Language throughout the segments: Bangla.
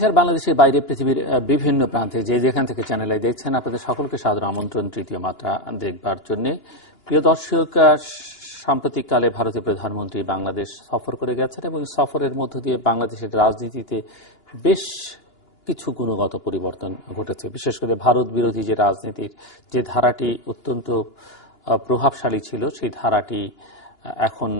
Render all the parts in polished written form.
দেশের বাংলাদেশের বাইরে পৃথিবীর বিভিন্ন প্রান্তে যে যেখান থেকে চ্যানেলে দেখছেন আপনাদের সকলকে সাদর আমন্ত্রণ তৃতীয় মাত্রা দেখবার জন্য। প্রিয় দর্শক, সাম্প্রতিককালে ভারতের প্রধানমন্ত্রী বাংলাদেশ সফর করে গেছেন এবং সফরের মধ্য দিয়ে বাংলাদেশের রাজনীতিতে বেশ কিছু গুণগত পরিবর্তন ঘটেছে। বিশেষ করে ভারত বিরোধী যে রাজনীতির যে ধারাটি অত্যন্ত প্রভাবশালী ছিল সেই ধারাটি এখন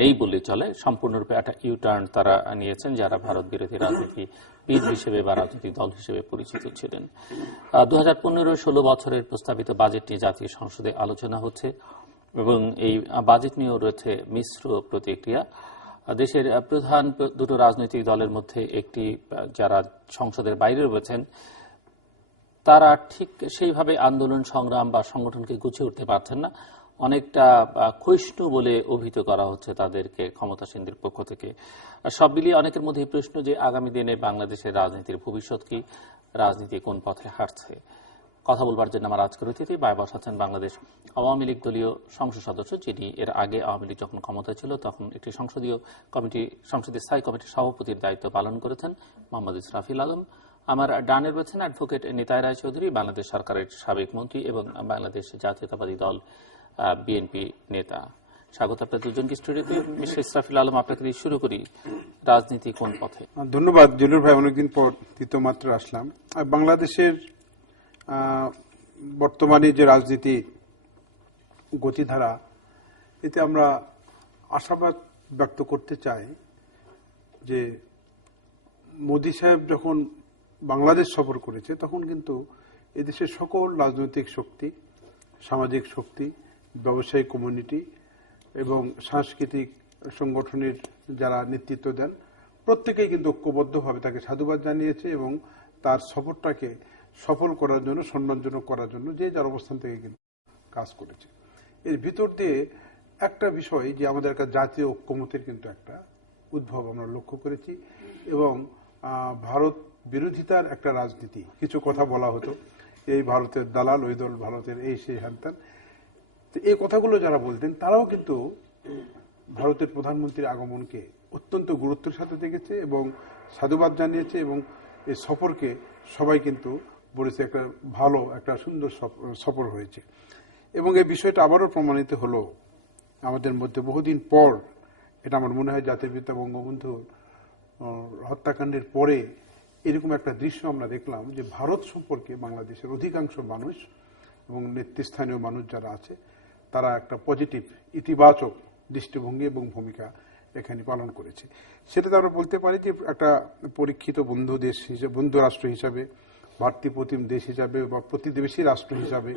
নেই বলে চলে। সম্পূর্ণরূপে একটা ইউটার্ন তারা নিয়েছেন যারা ভারত বিরোধী রাজনীতিবিদ হিসেবে বা রাজনৈতিক দল হিসেবে পরিচিত ছিলেন। 2015-16 বছরের প্রস্তাবিত বাজেট নিয়ে জাতীয় সংসদে আলোচনা হচ্ছে এবং এই বাজেট নিয়েও রয়েছে মিশ্র প্রতিক্রিয়া। দেশের প্রধান দুটো রাজনৈতিক দলের মধ্যে একটি, যারা সংসদের বাইরে রয়েছেন, তারা ঠিক সেইভাবে আন্দোলন সংগ্রাম বা সংগঠনকে গুছিয়ে উঠতে পারছেন না। অনেকটা ক্ষয়িষ্ণু বলে অভিহিত করা হচ্ছে তাদেরকে ক্ষমতাসীনদের পক্ষ থেকে। সব মিলিয়ে অনেকের মধ্যে প্রশ্ন যে আগামী দিনে বাংলাদেশের রাজনীতির ভবিষ্যৎ কি, রাজনীতি কোন পথে হাঁটছে। কথা বলবার জন্য আমার আজকের অতিথি বায় বসাচ্ছেন বাংলাদেশ আওয়ামী লীগ দলীয় সংসদ সদস্য, যিনি এর আগে আওয়ামী লীগ যখন ক্ষমতায় ছিল তখন একটি সংসদীয় স্থায়ী কমিটির সভাপতির দায়িত্ব পালন করেছেন, মোহাম্মদ ইসরাফিল আলম। আমার ডানে রয়েছেন অ্যাডভোকেট নিতাই রায় চৌধুরী, বাংলাদেশ সরকারের সাবেক মন্ত্রী এবং বাংলাদেশ জাতীয়তাবাদী দল বিএনপি নেতা। স্বাগত আপনাদের দুজনকে স্টুডিওতে। মিস্টার ইসরাফিল আলম, আপনাকে দিয়ে শুরু করি। রাজনীতি কোন পথে? ধন্যবাদ জলিল ভাই, অনেকদিন পর তৃতীয় মাত্র আসলাম। বাংলাদেশের বর্তমানে যে রাজনীতি গতিধারা, এতে আমরা আশাবাদ ব্যক্ত করতে চাই যে মোদি সাহেব যখন বাংলাদেশ সফর করেছে তখন কিন্তু এদেশের সকল রাজনৈতিক শক্তি, সামাজিক শক্তি, ব্যবসায়িক কমিউনিটি এবং সাংস্কৃতিক সংগঠনের যারা নেতৃত্ব দেন প্রত্যেকেই কিন্তু ঐক্যবদ্ধভাবে তাকে সাধুবাদ জানিয়েছে এবং তার সফরটাকে সফল করার জন্য, সম্মানজনক করার জন্য যে যার অবস্থান থেকে কিন্তু কাজ করেছে। এর ভিতর দিয়ে একটা বিষয় যে আমাদের একটা জাতীয় ঐক্যমতের কিন্তু একটা উদ্ভব আমরা লক্ষ্য করেছি এবং ভারত বিরোধিতার একটা রাজনীতি, কিছু কথা বলা হতো, এই ভারতের দালাল, ওই দল ভারতের, এই সেই হ্যানত্যান, এই কথাগুলো যারা বলতেন তারাও কিন্তু ভারতের প্রধানমন্ত্রীর আগমনকে অত্যন্ত গুরুত্বের সাথে দেখেছে এবং সাধুবাদ জানিয়েছে এবং এই সফরকে সবাই কিন্তু বলেছে একটা ভালো, একটা সুন্দর সফর হয়েছে। এবং এই বিষয়টা আবারও প্রমাণিত হলো আমাদের মধ্যে বহুদিন পর। এটা আমার মনে হয় জাতির পিতা বঙ্গবন্ধু হত্যাকাণ্ডের পরে এরকম একটা দৃশ্য আমরা দেখলাম যে ভারত সম্পর্কে বাংলাদেশের অধিকাংশ মানুষ এবং নেতৃস্থানীয় মানুষ যারা আছে তারা একটা পজিটিভ, ইতিবাচক দৃষ্টিভঙ্গি এবং ভূমিকা এখানে পালন করেছে। সেটাতে আমরা বলতে পারি যে একটা পরীক্ষিত বন্ধু দেশ হিসেবে, বন্ধু রাষ্ট্র হিসাবে, ভাতৃপ্রতিম দেশ হিসাবে বা প্রতিবেশী রাষ্ট্র হিসাবে,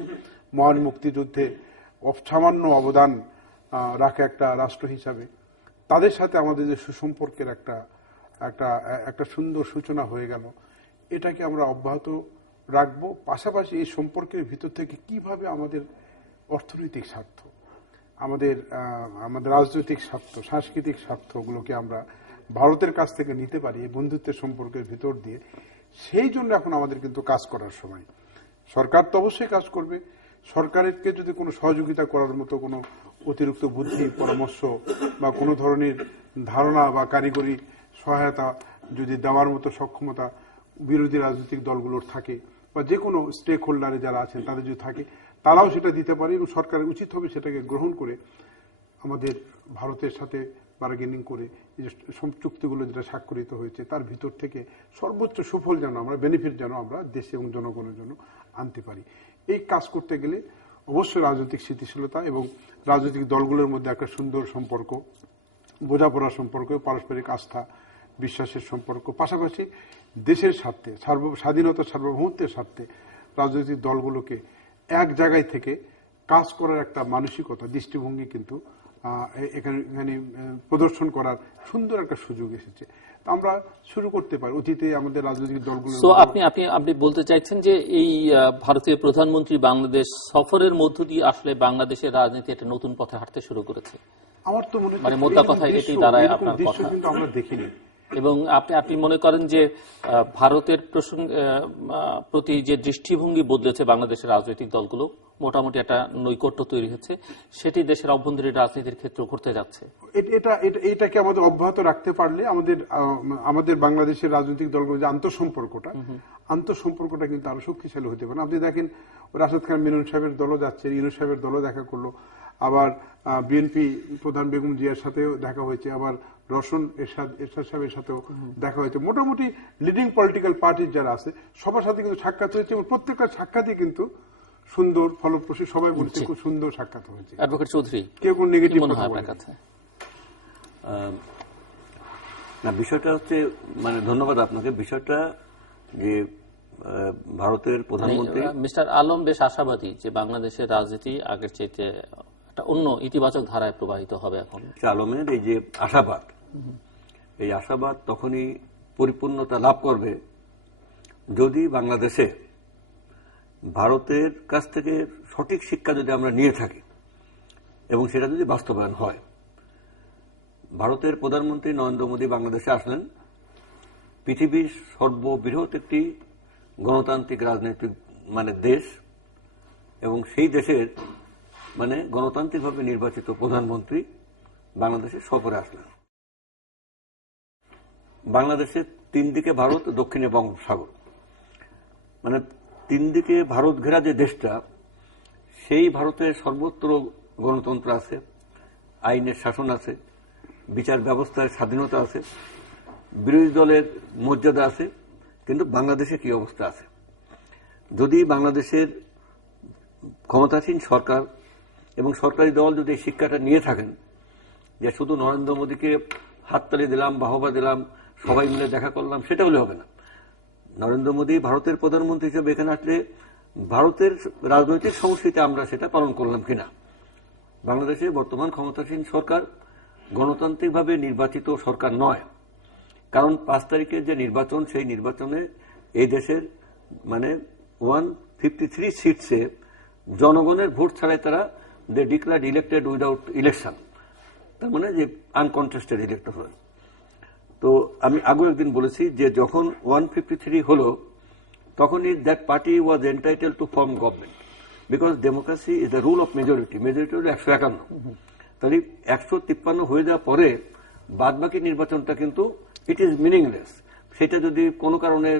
মহান মুক্তিযুদ্ধে অসামান্য অবদান রাখা একটা রাষ্ট্র হিসাবে তাদের সাথে আমাদের যে সুসম্পর্কের একটা সুন্দর সূচনা হয়ে গেল, এটাকে আমরা অব্যাহত রাখবো। পাশাপাশি এই সম্পর্কের ভিতর থেকে কিভাবে আমাদের অর্থনৈতিক স্বার্থ, আমাদের রাজনৈতিক স্বার্থ, সাংস্কৃতিক স্বার্থগুলোকে আমরা ভারতের কাছ থেকে নিতে পারি এই বন্ধুত্বের সম্পর্কের ভিতর দিয়ে, সেই জন্য এখন আমাদের কিন্তু কাজ করার সময়। সরকার তো অবশ্যই কাজ করবে। সরকারকে যদি কোনো সহযোগিতা করার মতো কোনো অতিরিক্ত বুদ্ধি, পরামর্শ বা কোনো ধরনের ধারণা বা কারিগরি সহায়তা যদি দেওয়ার মতো সক্ষমতা বিরোধী রাজনৈতিক দলগুলোর থাকে বা যে কোনো স্টেক হোল্ডারে যারা আছেন তাদের যদি থাকে, তারাও সেটা দিতে পারে এবং সরকারের উচিত হবে সেটাকে গ্রহণ করে আমাদের ভারতের সাথে বার্গেনিং করে এই যে চুক্তিগুলো যেটা স্বাক্ষরিত হয়েছে তার ভিতর থেকে সর্বোচ্চ সুফল যেন আমরা, বেনিফিট যেন আমরা দেশে এবং জনগণের জন্য আনতে পারি। এই কাজ করতে গেলে অবশ্যই রাজনৈতিক স্থিতিশীলতা এবং রাজনৈতিক দলগুলোর মধ্যে একটা সুন্দর সম্পর্ক, বোঝাপড়ার সম্পর্ক, পারস্পরিক আস্থা, বিশ্বাসের সম্পর্ক, পাশাপাশি দেশের স্বার্থে, স্বাধীনতা, সার্বভৌমত্বের স্বার্থে রাজনৈতিক দলগুলোকে এক জায়গায় থেকে কাজ করার একটা মানসিকতা, দৃষ্টিভঙ্গি কিন্তু এখানে প্রদর্শন করার সুন্দর একটা সুযোগ এসেছে। আমরা শুরু করতে পারি অতীতে আমাদের রাজনৈতিক দলগুলো। আপনি বলতে চাইছেন যে এই ভারতীয় প্রধানমন্ত্রী বাংলাদেশ সফরের মধ্য দিয়ে আসলে বাংলাদেশের রাজনীতি একটা নতুন পথে হাঁটতে শুরু করেছে? আমার তো মনে হয় মানে মোদ্দা কথা এটাই দাঁড়ায় আপনার কথা। কিন্তু আমরা দেখিনি এবং আপনি মনে করেন যে ভারতের প্রতি যে দৃষ্টিভঙ্গি বদলেছে বাংলাদেশের রাজনৈতিক দলগুলো, মোটামুটি একটা নৈকট্য তৈরি হচ্ছে, সেটি দেশের অভ্যন্তরীণ রাজনীতির ক্ষেত্রে ঘটতে যাচ্ছে। এটাকে আমাদের অব্যাহত রাখতে পারলে আমাদের বাংলাদেশের রাজনৈতিক দলগুলো যে আন্তঃসম্পর্কটা কিন্তু আরো শক্তিশালী হতে পারে। আপনি দেখেন রাশেদ খান মেনন সাহেবের দলও যাচ্ছে, ইউনূস সাহেবের দলও দেখা করলো, আবার বিএনপি প্রধান বেগম জিয়ার সাথেও দেখা হয়েছে, আবার রওশন এরশাদ সাহেবের সাথেও দেখা হয়েছে। মোটামুটি লিডিং পলিটিক্যাল পার্টির যারা আছে সবার সাথে কিন্তু সাক্ষাৎ হয়েছে এবং প্রত্যেকটা সাক্ষাৎই কিন্তু সুন্দর, ফলপ্রসূ, সবাই বলছে খুব সুন্দর সাক্ষাৎ হয়েছে। অ্যাডভোকেট চৌধুরী, কেউ কোন নেগেটিভ মনে কথা হয় বলে আপনার কাছে? না, বিষয়টা হচ্ছে, মানে ধন্যবাদ আপনাকে। বিষয়টা যে ভারতের প্রধানমন্ত্রী মিস্টার আলম বেশ আশাবাদী যে বাংলাদেশের রাজনীতি আগের চাইতে একটা অন্য ইতিবাচক ধারায় প্রবাহিত হবে এখন। আলমের এই যে আশাবাদ, এই আশাবাদ তখনই পরিপূর্ণতা লাভ করবে যদি বাংলাদেশে ভারতের কাছ থেকে সঠিক শিক্ষা যদি আমরা নিয়ে থাকি এবং সেটা যদি বাস্তবায়ন হয়। ভারতের প্রধানমন্ত্রী নরেন্দ্র মোদী বাংলাদেশে আসলেন, পৃথিবীর সর্ববৃহৎ একটি গণতান্ত্রিক রাজনৈতিক দেশ, এবং সেই দেশের গণতান্ত্রিকভাবে নির্বাচিত প্রধানমন্ত্রী বাংলাদেশে সফরে আসলেন। বাংলাদেশের তিন দিকে ভারত, দক্ষিণে বঙ্গোপসাগর, তিন দিকে ভারত ঘেরা যে দেশটা, সেই ভারতের সর্বত্র গণতন্ত্র আছে, আইনের শাসন আছে, বিচার ব্যবস্থার স্বাধীনতা আছে, বিরোধী দলের মর্যাদা আছে। কিন্তু বাংলাদেশে কি অবস্থা আছে? যদি বাংলাদেশের ক্ষমতাসীন সরকার এবং সরকারি দল যদি এই শিক্ষাটা নিয়ে থাকেন যে শুধু নরেন্দ্র মোদীকে হাততালি দিলাম, বাহবা দিলাম, সবাই মিলে দেখা করলাম, সেটা হলে হবে না। নরেন্দ্র মোদী ভারতের প্রধানমন্ত্রী হিসেবে এখানে আসলে ভারতের রাজনৈতিক সংস্কৃতি আমরা সেটা পালন করলাম কিনা। বাংলাদেশে বর্তমান ক্ষমতাসীন সরকার গণতান্ত্রিকভাবে নির্বাচিত সরকার নয়, কারণ 5 তারিখের যে নির্বাচন, সেই নির্বাচনে এই দেশের 153 সিটসে জনগণের ভোট ছাড়াই তারা দে ডিক্লার্ড ইলেক্টেড উইদাউট ইলেকশন, তার যে আনকন্টেস্টেড ইলেক্টেড হয়। তো আমি আগেও একদিন বলেছি যে যখন 153 হলো, তখনই that party was entitle to form government, because democracy is the rule of majority. Majority হলো 151। তাহলে 153 হয়ে যাওয়ার পরে বাদবাকি নির্বাচনটা কিন্তু ইট ইজ মিনিংলেস। সেটা যদি কোনো কারণে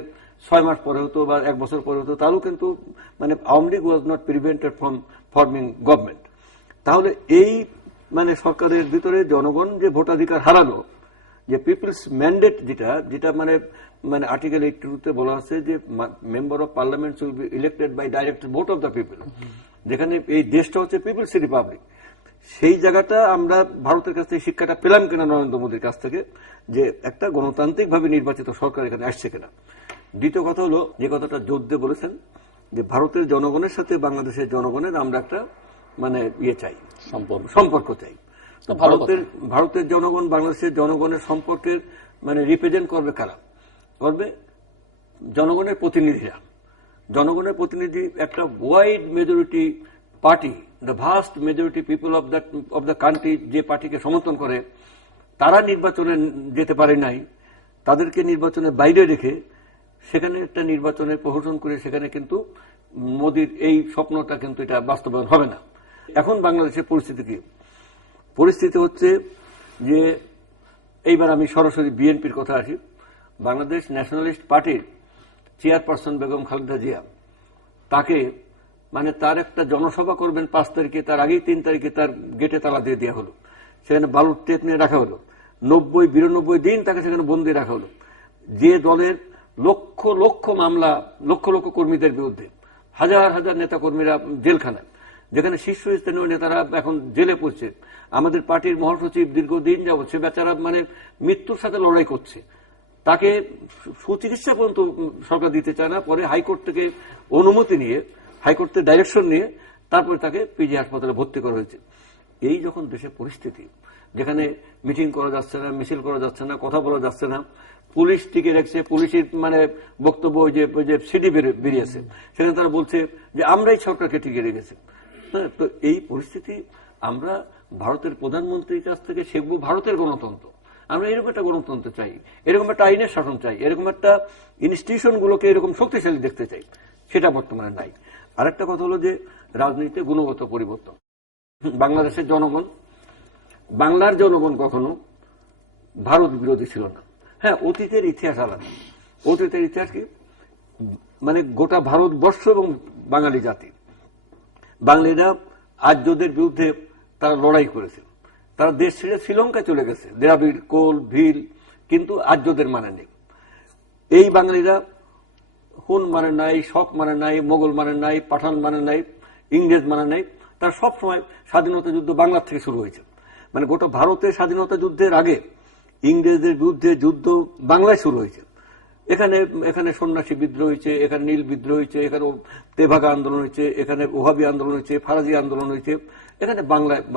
6 মাস পরে হতো বা 1 বছর পরে হতো, তাহলেও কিন্তু Awami League was not prevented from forming government. তাহলে এই সরকারের ভিতরে জনগণ যে ভোটাধিকার হারালো, যে পিপলস ম্যান্ডেট, যেটা আর্টিকেল 82-তে বলা আছে যে member of parliament will be elected by direct vote of the people, যেখানে এই দেশটা হচ্ছে পিপলস রিপাবলিক। সেই জায়গাটা আমরা ভারতের কাছ থেকে শিক্ষাটা পেলাম কিনা নরেন্দ্র মোদীর কাছ থেকে, যে একটা গণতান্ত্রিকভাবে নির্বাচিত সরকার এখানে আসছে কিনা। দ্বিতীয় কথা হলো, যে কথাটা জোর দিয়ে বলেছেন যে ভারতের জনগণের সাথে বাংলাদেশের জনগণের আমরা একটা চাই, সম্পর্ক চাই। ভারতের জনগণ বাংলাদেশের জনগণের সম্পর্কের রিপ্রেজেন্ট করবে কারা? করবে জনগণের প্রতিনিধিরা। জনগণের প্রতিনিধি একটা wide majority party, the vast majority people of the country, যে পার্টিকে সমর্থন করে, তারা নির্বাচনে যেতে পারে নাই, তাদেরকে নির্বাচনের বাইরে রেখে সেখানে একটা নির্বাচনের প্রহসন করে সেখানে কিন্তু মোদীর এই স্বপ্নটা কিন্তু এটা বাস্তবায়ন হবে না। এখন বাংলাদেশের পরিস্থিতি কি? পরিস্থিতি হচ্ছে যে, এইবার আমি সরাসরি বিএনপির কথা আসি। বাংলাদেশ ন্যাশনালিস্ট পার্টির চেয়ারপারসন বেগম খালেদা জিয়া, তাকে তার একটা জনসভা করবেন 5 তারিখে, তার আগেই 3 তারিখে তার গেটে তালা দিয়ে দেওয়া হলো, সেখানে বালুর টেপ নিয়ে রাখা হলো, 90-92 দিন তাকে সেখানে বন্দী রাখা হলো। যে দলের লক্ষ লক্ষ মামলা, লক্ষ লক্ষ কর্মীদের বিরুদ্ধে, হাজার হাজার নেতা কর্মীরা জেলখানায়, যেখানে শীর্ষস্থানীয় নেতারা এখন জেলে পড়ছে। আমাদের পার্টির মহাসচিব দীর্ঘদিন যাবৎ সে বেচারা মৃত্যুর সাথে লড়াই করছে, তাকে সুচিকিৎসা পর্যন্ত সরকার দিতে চায় না। পরে হাইকোর্ট থেকে অনুমতি নিয়ে, হাইকোর্ট থেকে ডাইরেকশন নিয়ে তারপরে তাকে পিজি হাসপাতালে ভর্তি করা হয়েছে। এই যখন দেশের পরিস্থিতি, যেখানে মিটিং করা যাচ্ছে না, মিছিল করা যাচ্ছে না, কথা বলা যাচ্ছে না, পুলিশ টিকে রাখছে, পুলিশের বক্তব্য যে সিডি বেরিয়েছে, সেখানে তারা বলছে যে আমরাই সরকারকে টিকে রেখেছি। হ্যাঁ, তো এই পরিস্থিতি আমরা ভারতের প্রধানমন্ত্রীর কাছ থেকে শিখব ভারতের গণতন্ত্র। আমরা এরকম একটা গণতন্ত্র চাই, এরকম একটা আইনের শাসন চাই, এরকম একটা ইনস্টিটিউশন গুলোকে এরকম শক্তিশালী দেখতে চাই। সেটা বর্তমানে নাই। আরেকটা কথা হলো যে রাজনীতিতে গুণগত পরিবর্তন। বাংলাদেশের জনগণ, বাংলার জনগণ কখনো ভারত বিরোধী ছিল না। হ্যাঁ, অতীতের ইতিহাস আলাদা। অতীতের ইতিহাস কি, মানে গোটা ভারতবর্ষ এবং বাঙালি জাতি, বাঙালিরা আর্যদের বিরুদ্ধে তারা লড়াই করেছে। তারা দেশ ছেড়ে শ্রীলঙ্কায় চলে গেছে, দ্রাবিড়, কোল, ভিল, কিন্তু আর্যদের মানে নেই। এই বাঙালিরা হুন মানে নাই, শক মানে নাই, মোগল মানে নাই, পাঠান মানে নাই, ইংরেজ মানে নাই। তার সব সময় স্বাধীনতা যুদ্ধ বাংলার থেকে শুরু হয়েছে। মানে গোটা ভারতের স্বাধীনতা যুদ্ধের আগে ইংরেজদের বিরুদ্ধে যুদ্ধ বাংলায় শুরু হয়েছে। এখানে এখানে সন্ন্যাসী বিদ্রোহ হয়েছে, এখানে নীল বিদ্রোহ হয়েছে, এখানে তেভাগা আন্দোলন হয়েছে, এখানে ওহাবি আন্দোলন হয়েছে, ফারাজি আন্দোলন হয়েছে, এখানে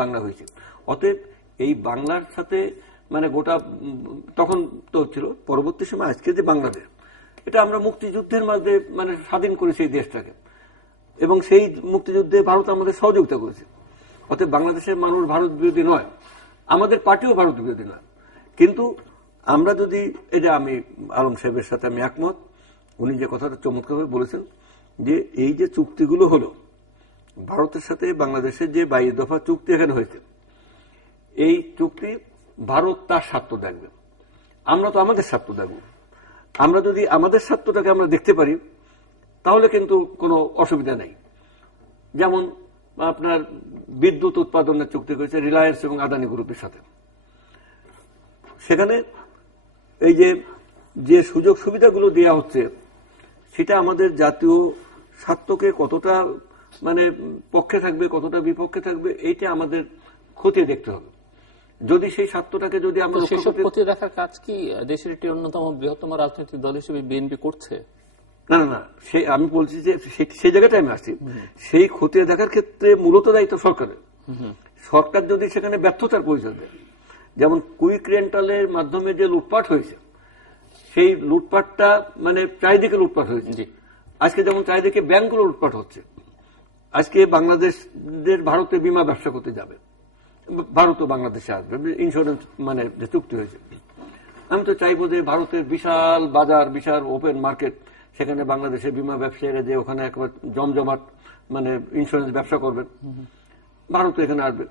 বাংলা হয়েছে। অতএব এই বাংলার সাথে মানে গোটা তখন তো ছিল, পরবর্তী সময় আজকে যে বাংলাদেশ, এটা আমরা মুক্তিযুদ্ধের মাঝে মানে স্বাধীন করেছি এই দেশটাকে, এবং সেই মুক্তিযুদ্ধে ভারত আমাদের সহযোগিতা করেছে। অতএব বাংলাদেশের মানুষ ভারত বিরোধী নয়, আমাদের পার্টিও ভারত বিরোধী নয়। কিন্তু আমরা যদি, এটা আমি আলম সাহেবের সাথে আমি একমত, উনি যে কথাটা চমৎকারভাবে বলেছেন যে এই যে চুক্তিগুলো হলো ভারতের সাথে বাংলাদেশের, যে 22 দফা চুক্তি এখানে হয়েছে, এই চুক্তি ভারত তার স্বার্থ দেখবে, আমরা তো আমাদের স্বার্থ দেখব। আমরা যদি আমাদের স্বার্থটাকে আমরা দেখতে পারি তাহলে কিন্তু কোনো অসুবিধা নেই। যেমন আপনার বিদ্যুৎ উৎপাদনের চুক্তি করেছে রিলায়েন্স এবং আদানি গ্রুপের সাথে। সেখানে এই যে সুযোগ সুবিধাগুলো দেওয়া হচ্ছে, সেটা আমাদের জাতীয় স্বার্থকে কতটা মানে পক্ষে থাকবে, কতটা বিপক্ষে থাকবে, এইটা আমাদের খতিয়ে দেখতে হবে। যদি সেই স্বার্থটাকে যদি আমরা সেসব খতিয়ে দেখার কাজ কি দেশের একটি অন্যতম বৃহত্তম রাজনৈতিক দল হিসেবে বিএনপি করছে? না না না, আমি বলছি যে সেই জায়গাটায় আমি আসছি। সেই খতিয়ে দেখার ক্ষেত্রে মূলত দায়িত্ব সরকারের। সরকার যদি সেখানে ব্যর্থতার পরিচয় দেয়, যেমন কুইক রেন্টালের মাধ্যমে যে লুটপাট হয়েছে, সেই লুটপাটটা মানে চারিদিকে লুটপাট হয়েছে। আজকে যেমন চারিদিকে ব্যাংকগুলো লুটপাট হচ্ছে। আজকে বাংলাদেশের ভারতে বিমা ব্যবসা করতে যাবে, ভারতও বাংলাদেশে আসবে, ইন্স্যুরেন্স মানে যে চুক্তি হয়েছে। আমি তো চাইবো যে ভারতের বিশাল বাজার, বিশাল ওপেন মার্কেট, সেখানে বাংলাদেশের বিমা ব্যবসায়ীরা যে ওখানে একবার জমজমাট মানে ইন্স্যুরেন্স ব্যবসা করবেন, ভারতও এখানে আসবে।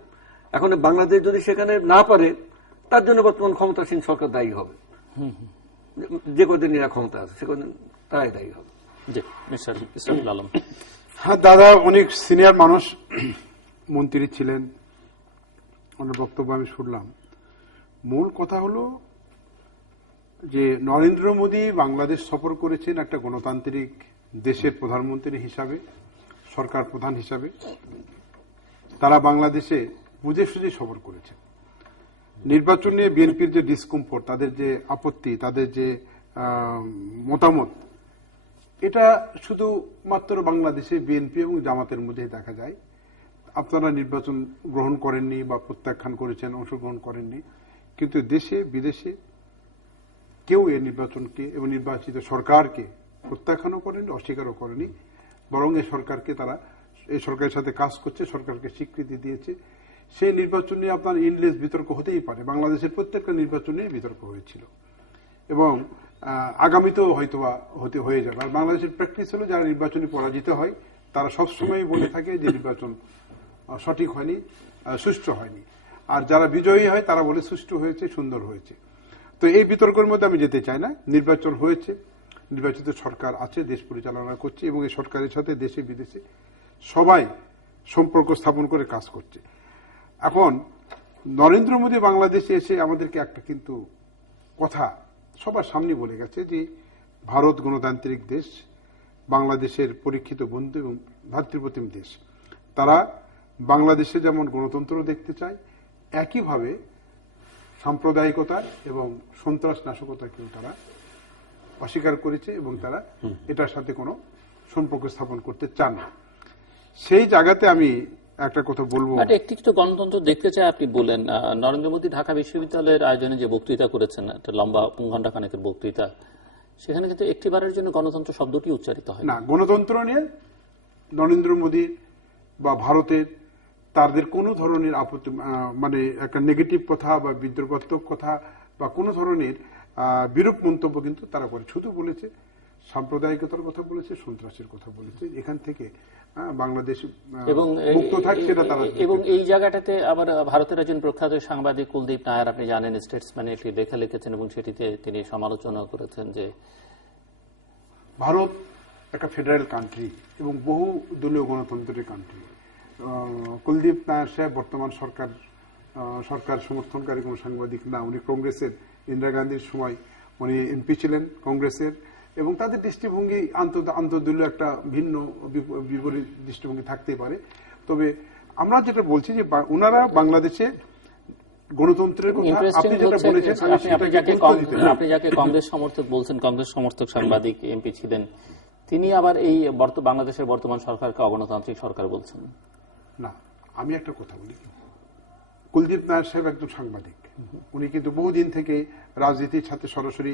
এখন বাংলাদেশ যদি সেখানে না পারে, তার জন্য বর্তমান ক্ষমতাসীন সরকার দায়ী হবে। যে কদিন এরা ক্ষমতা আছে, সে কদিন তারাই দায়ী হবে। হ্যাঁ দাদা অনেক সিনিয়র মানুষ, মন্ত্রী ছিলেন, ওনার বক্তব্য আমি শুনলাম। মূল কথা হলো যে নরেন্দ্র মোদী বাংলাদেশ সফর করেছেন একটা গণতান্ত্রিক দেশের প্রধানমন্ত্রী হিসাবে, সরকার প্রধান হিসাবে। তারা বাংলাদেশে বুঝে সুঝে সফর করেছেন। নির্বাচন নিয়ে বিএনপির যে ডিসকমফোর্ট, তাদের যে আপত্তি, তাদের যে মতামত, এটা শুধু মাত্র বাংলাদেশে বিএনপি এবং জামাতের মধ্যেই দেখা যায়। আপনারা নির্বাচন গ্রহণ করেননি বা প্রত্যাখ্যান করেছেন, অংশগ্রহণ করেননি, কিন্তু দেশে বিদেশে কেউ এই নির্বাচনকে এবং নির্বাচিত সরকারকে প্রত্যাখ্যানও করেনি, অস্বীকারও করেনি। বরং এই সরকারকে তারা, এই সরকারের সাথে কাজ করছে, সরকারকে স্বীকৃতি দিয়েছে। সেই নির্বাচন নিয়ে আপনার ইনলেস বিতর্ক হতেই পারে। বাংলাদেশের প্রত্যেকটা নির্বাচন নিয়ে বিতর্ক হয়েছিল এবং আগামীতেও হয়তো হয়ে যাবে। আর বাংলাদেশের প্র্যাকটিস হলো, যারা নির্বাচনে পরাজিত হয় তারা সবসময় বলে থাকে যে নির্বাচন সঠিক হয়নি, সুষ্ঠু হয়নি। আর যারা বিজয়ী হয় তারা বলে সুষ্ঠু হয়েছে, সুন্দর হয়েছে। তো এই বিতর্কের মধ্যে আমি যেতে চাই না। নির্বাচন হয়েছে, নির্বাচিত সরকার আছে, দেশ পরিচালনা করছে এবং এই সরকারের সাথে দেশে বিদেশে সবাই সম্পর্ক স্থাপন করে কাজ করছে। এখন নরেন্দ্র মোদী বাংলাদেশে এসে আমাদেরকে একটা কিন্তু কথা সবার সামনে বলে গেছে যে ভারত গণতান্ত্রিক দেশ, বাংলাদেশের পরীক্ষিত বন্ধু এবং ভ্রাতৃপ্রতিম দেশ। তারা বাংলাদেশে যেমন গণতন্ত্র দেখতে চায়, একইভাবে সাম্প্রদায়িকতা এবং সন্ত্রাস নাশকতাকেও তারা অস্বীকার করেছে এবং তারা এটার সাথে কোনো সম্পর্ক স্থাপন করতে চান না। সেই জায়গাতে আমি একটা কথা বলবো, একটি তো গণতন্ত্র দেখতে চাই আপনি বলেন। নরেন্দ্র মোদী ঢাকা বিশ্ববিদ্যালয়ের আয়োজনে যে বক্তৃতা করেছেন, একটা লম্বা ঘণ্টা খানেকের বক্তৃতা, সেখানে কিন্তু একটিবারের জন্য গণতন্ত্র শব্দটি উচ্চারিত হয় না। গণতন্ত্র নিয়ে নরেন্দ্র মোদী বা ভারতের তাদের কোনো ধরনের আপত্তি, মানে একটা নেগেটিভ কথা বা বিদ্রুপাত্মক কথা বা কোনো ধরনের বিরূপ মন্তব্য কিন্তু তারা করে, শুধু বলেছে সাম্প্রদায়িকতার কথা বলেছে, সন্ত্রাসের কথা বলেছে। এখান থেকে বাংলাদেশ মুক্ত থাকছে না তারা। এবং এই জায়গাটাতে আবার ভারতের একজন প্রখ্যাত সাংবাদিক কুলদীপ নায়ার, আপনি জানেন, স্টেটসম্যানে একটি লেখা লিখেছেন এবং সেটিতে তিনি সমালোচনা করেছেন যে ভারত একটা ফেডারেল কান্ট্রি এবং বহু দলীয় গণতন্ত্রের কান্ট্রি। কুলদীপ নায়ার সাহেব বর্তমান সরকার সমর্থনকারী কোন সাংবাদিক না, উনি কংগ্রেসের ইন্দিরা গান্ধীর সময় উনি এমপি ছিলেন কংগ্রেসের, এবং তাদের দৃষ্টিভঙ্গি আন্তর্দলীয় একটা ভিন্ন বিপরীত দৃষ্টিভঙ্গি থাকতে পারে। তবে আমরা যেটা বলছি যে ওনারা বাংলাদেশে গণতন্ত্রের কথা আপনি যেটা বলেছেন, আপনি যাকে কংগ্রেস সমর্থক বলছেন, কংগ্রেস সমর্থক সাংবাদিক এমপি ছিলেন, তিনি আবার এই বাংলাদেশের বর্তমান সরকারকে অগণতান্ত্রিক সরকার বলছেন। না, আমি একটা কথা বলি, কুলদীপ নায়ার সাহেব একজন সাংবাদিক, উনি কিন্তু বহুদিন থেকে রাজনীতির সাথে সরাসরি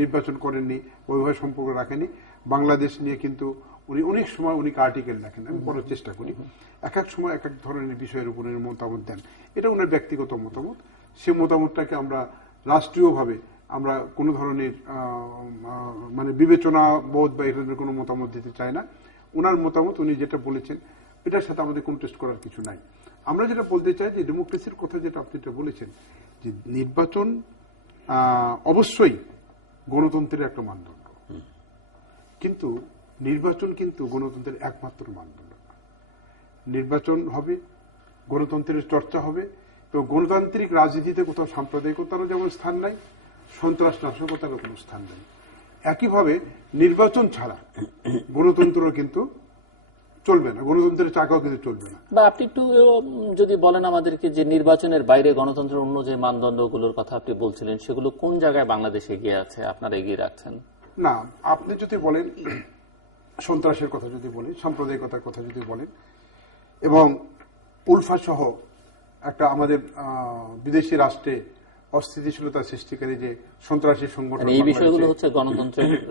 নির্বাচন করেননি, ওইভাবে সম্পর্ক রাখেনি। বাংলাদেশ নিয়ে কিন্তু উনি অনেক সময় উনি আর্টিকেল লেখেন, আমি পড়ার চেষ্টা করি, এক এক সময় এক এক ধরনের বিষয়ের উপর মতামত দেন। এটা ওনার ব্যক্তিগত মতামত, সে মতামতটাকে আমরা রাষ্ট্রীয়ভাবে আমরা কোনো ধরনের মানে বিবেচনা বোধ বা এখানে কোনো মতামত দিতে চাই না। ওনার মতামত, উনি যেটা বলেছেন এটার সাথে আমাদের কন্টেস্ট করার কিছু নাই। আমরা যেটা বলতে চাই যে ডেমোক্রেসির কথা যেটা আপনি যেটা বলেছেন, যে নির্বাচন অবশ্যই গণতন্ত্রের একটা মানদণ্ড, কিন্তু নির্বাচন কিন্তু গণতন্ত্রের একমাত্র মানদণ্ড না। নির্বাচন হবে, গণতন্ত্রের চর্চা হবে, তো গণতান্ত্রিক রাজনীতিতে কোথাও সাম্প্রদায়িকতারও যেমন স্থান নাই, সন্ত্রাস নাশকতারও কোনো স্থান নেই। একইভাবে নির্বাচন ছাড়া গণতন্ত্র কিন্তু চলবে না, গণতন্ত্রের চাকাও কিন্তু চলবে না। বা আপনি একটু যদি বলেন আমাদেরকে যে নির্বাচনের বাইরে গণতন্ত্রের অন্য যে মানদণ্ডগুলোর কথা আপনি বলছিলেন, সেগুলো কোন জায়গায় বাংলাদেশ এগিয়ে আছে, আপনারা এগিয়ে রাখছেন? না, আপনি যদি বলেন সন্ত্রাসের কথা যদি বলেন, সাম্প্রদায়িকতার কথা যদি বলেন, এবং উলফা সহ একটা আমাদের বিদেশি রাষ্ট্রে অস্থিতিশীলতা সৃষ্টিকারী যে সন্ত্রাসী সংগঠন, এই বিষয়গুলো হচ্ছে গণতন্ত্রের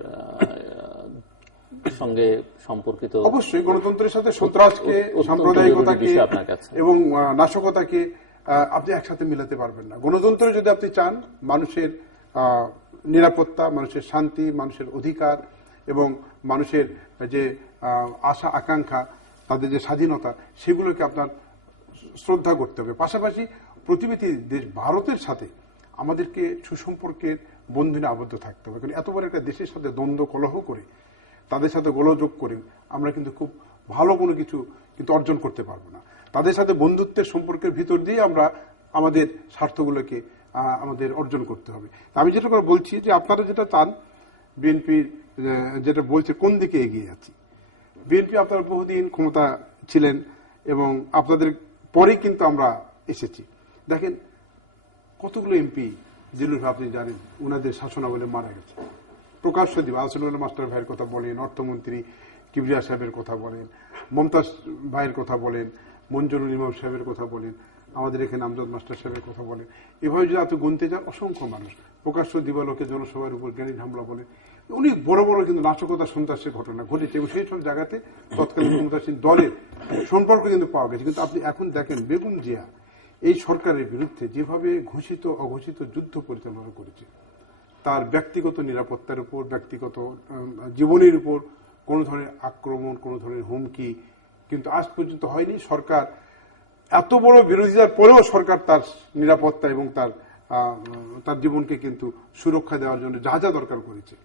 সঙ্গে সম্পর্কিত। অবশ্যই গণতন্ত্রের সাথে সন্ত্রাসকে, সাম্প্রদায়িকতাকে এবং নাশকতাকে আপনি একসাথে মিলাতে পারবেন না। গণতন্ত্র যদি আপনি চান মানুষের নিরাপত্তা, মানুষের শান্তি, মানুষের অধিকার এবং মানুষের যে আশা আকাঙ্ক্ষা, তাদের যে স্বাধীনতা, সেগুলোকে আপনার শ্রদ্ধা করতে হবে। পাশাপাশি প্রতিবেশী দেশ ভারতের সাথে আমাদেরকে সুসম্পর্কের বন্ধনে আবদ্ধ থাকতে হবে। কারণ এত বড় একটা দেশের সাথে দ্বন্দ্ব কলহ করে, তাদের সাথে গোলযোগ করে আমরা কিন্তু খুব ভালো কোনো কিছু কিন্তু অর্জন করতে পারবো না। তাদের সাথে বন্ধুত্বের সম্পর্কের ভিতর দিয়ে আমরা আমাদের স্বার্থগুলোকে আমাদের অর্জন করতে হবে। আমি যেটা করে বলছি যে আপনারা যেটা চান, বিএনপি যেটা বলছে কোন দিকে এগিয়ে যাচ্ছে, বিএনপি আপনারা বহুদিন ক্ষমতা ছিলেন এবং আপনাদের পরেই কিন্তু আমরা এসেছি। দেখেন কতগুলো এমপি জিল্লুর ভাই আপনি জানেন উনাদের শাসনামলে মারা গেছে। প্রকাশ্য দিব আসিফুল মাস্টার ভাইয়ের কথা বলেন, অর্থমন্ত্রী কিবরিয়া সাহেবের কথা বলেন, মমতাজ ভাইয়ের কথা বলেন, মঞ্জুরুল ইমাম সাহেবের কথা বলেন, আমাদের এখানে আমজাদ মাস্টার সাহেবের কথা বলেন। এভাবে যদি আপনি গুনতে যান অসংখ্য মানুষ, প্রকাশ্য দিবালোকে জনসভার উপর গ্রেনেড হামলা বলেন, অনেক বড় বড় কিন্তু নাশকতা সন্ত্রাসের ঘটনা ঘটেছে এবং সেই সব জায়গাতে তৎকালীন ক্ষমতাসীন দলের সম্পর্ক কিন্তু পাওয়া গেছে। কিন্তু আপনি এখন দেখেন বেগম জিয়া এই সরকারের বিরুদ্ধে যেভাবে ঘোষিত অঘোষিত যুদ্ধ পরিচালনা করেছে, তার ব্যক্তিগত নিরাপত্তার উপর, ব্যক্তিগত জীবনের উপর কোন ধরনের আক্রমণ, কোন ধরনের হুমকি কিন্তু আজ পর্যন্ত হয়নি। সরকার এত বড় বিরোধিতার পরেও সরকার তার নিরাপত্তা এবং তার জীবনকে কিন্তু সুরক্ষা দেওয়ার জন্য যা যা দরকার করেছে।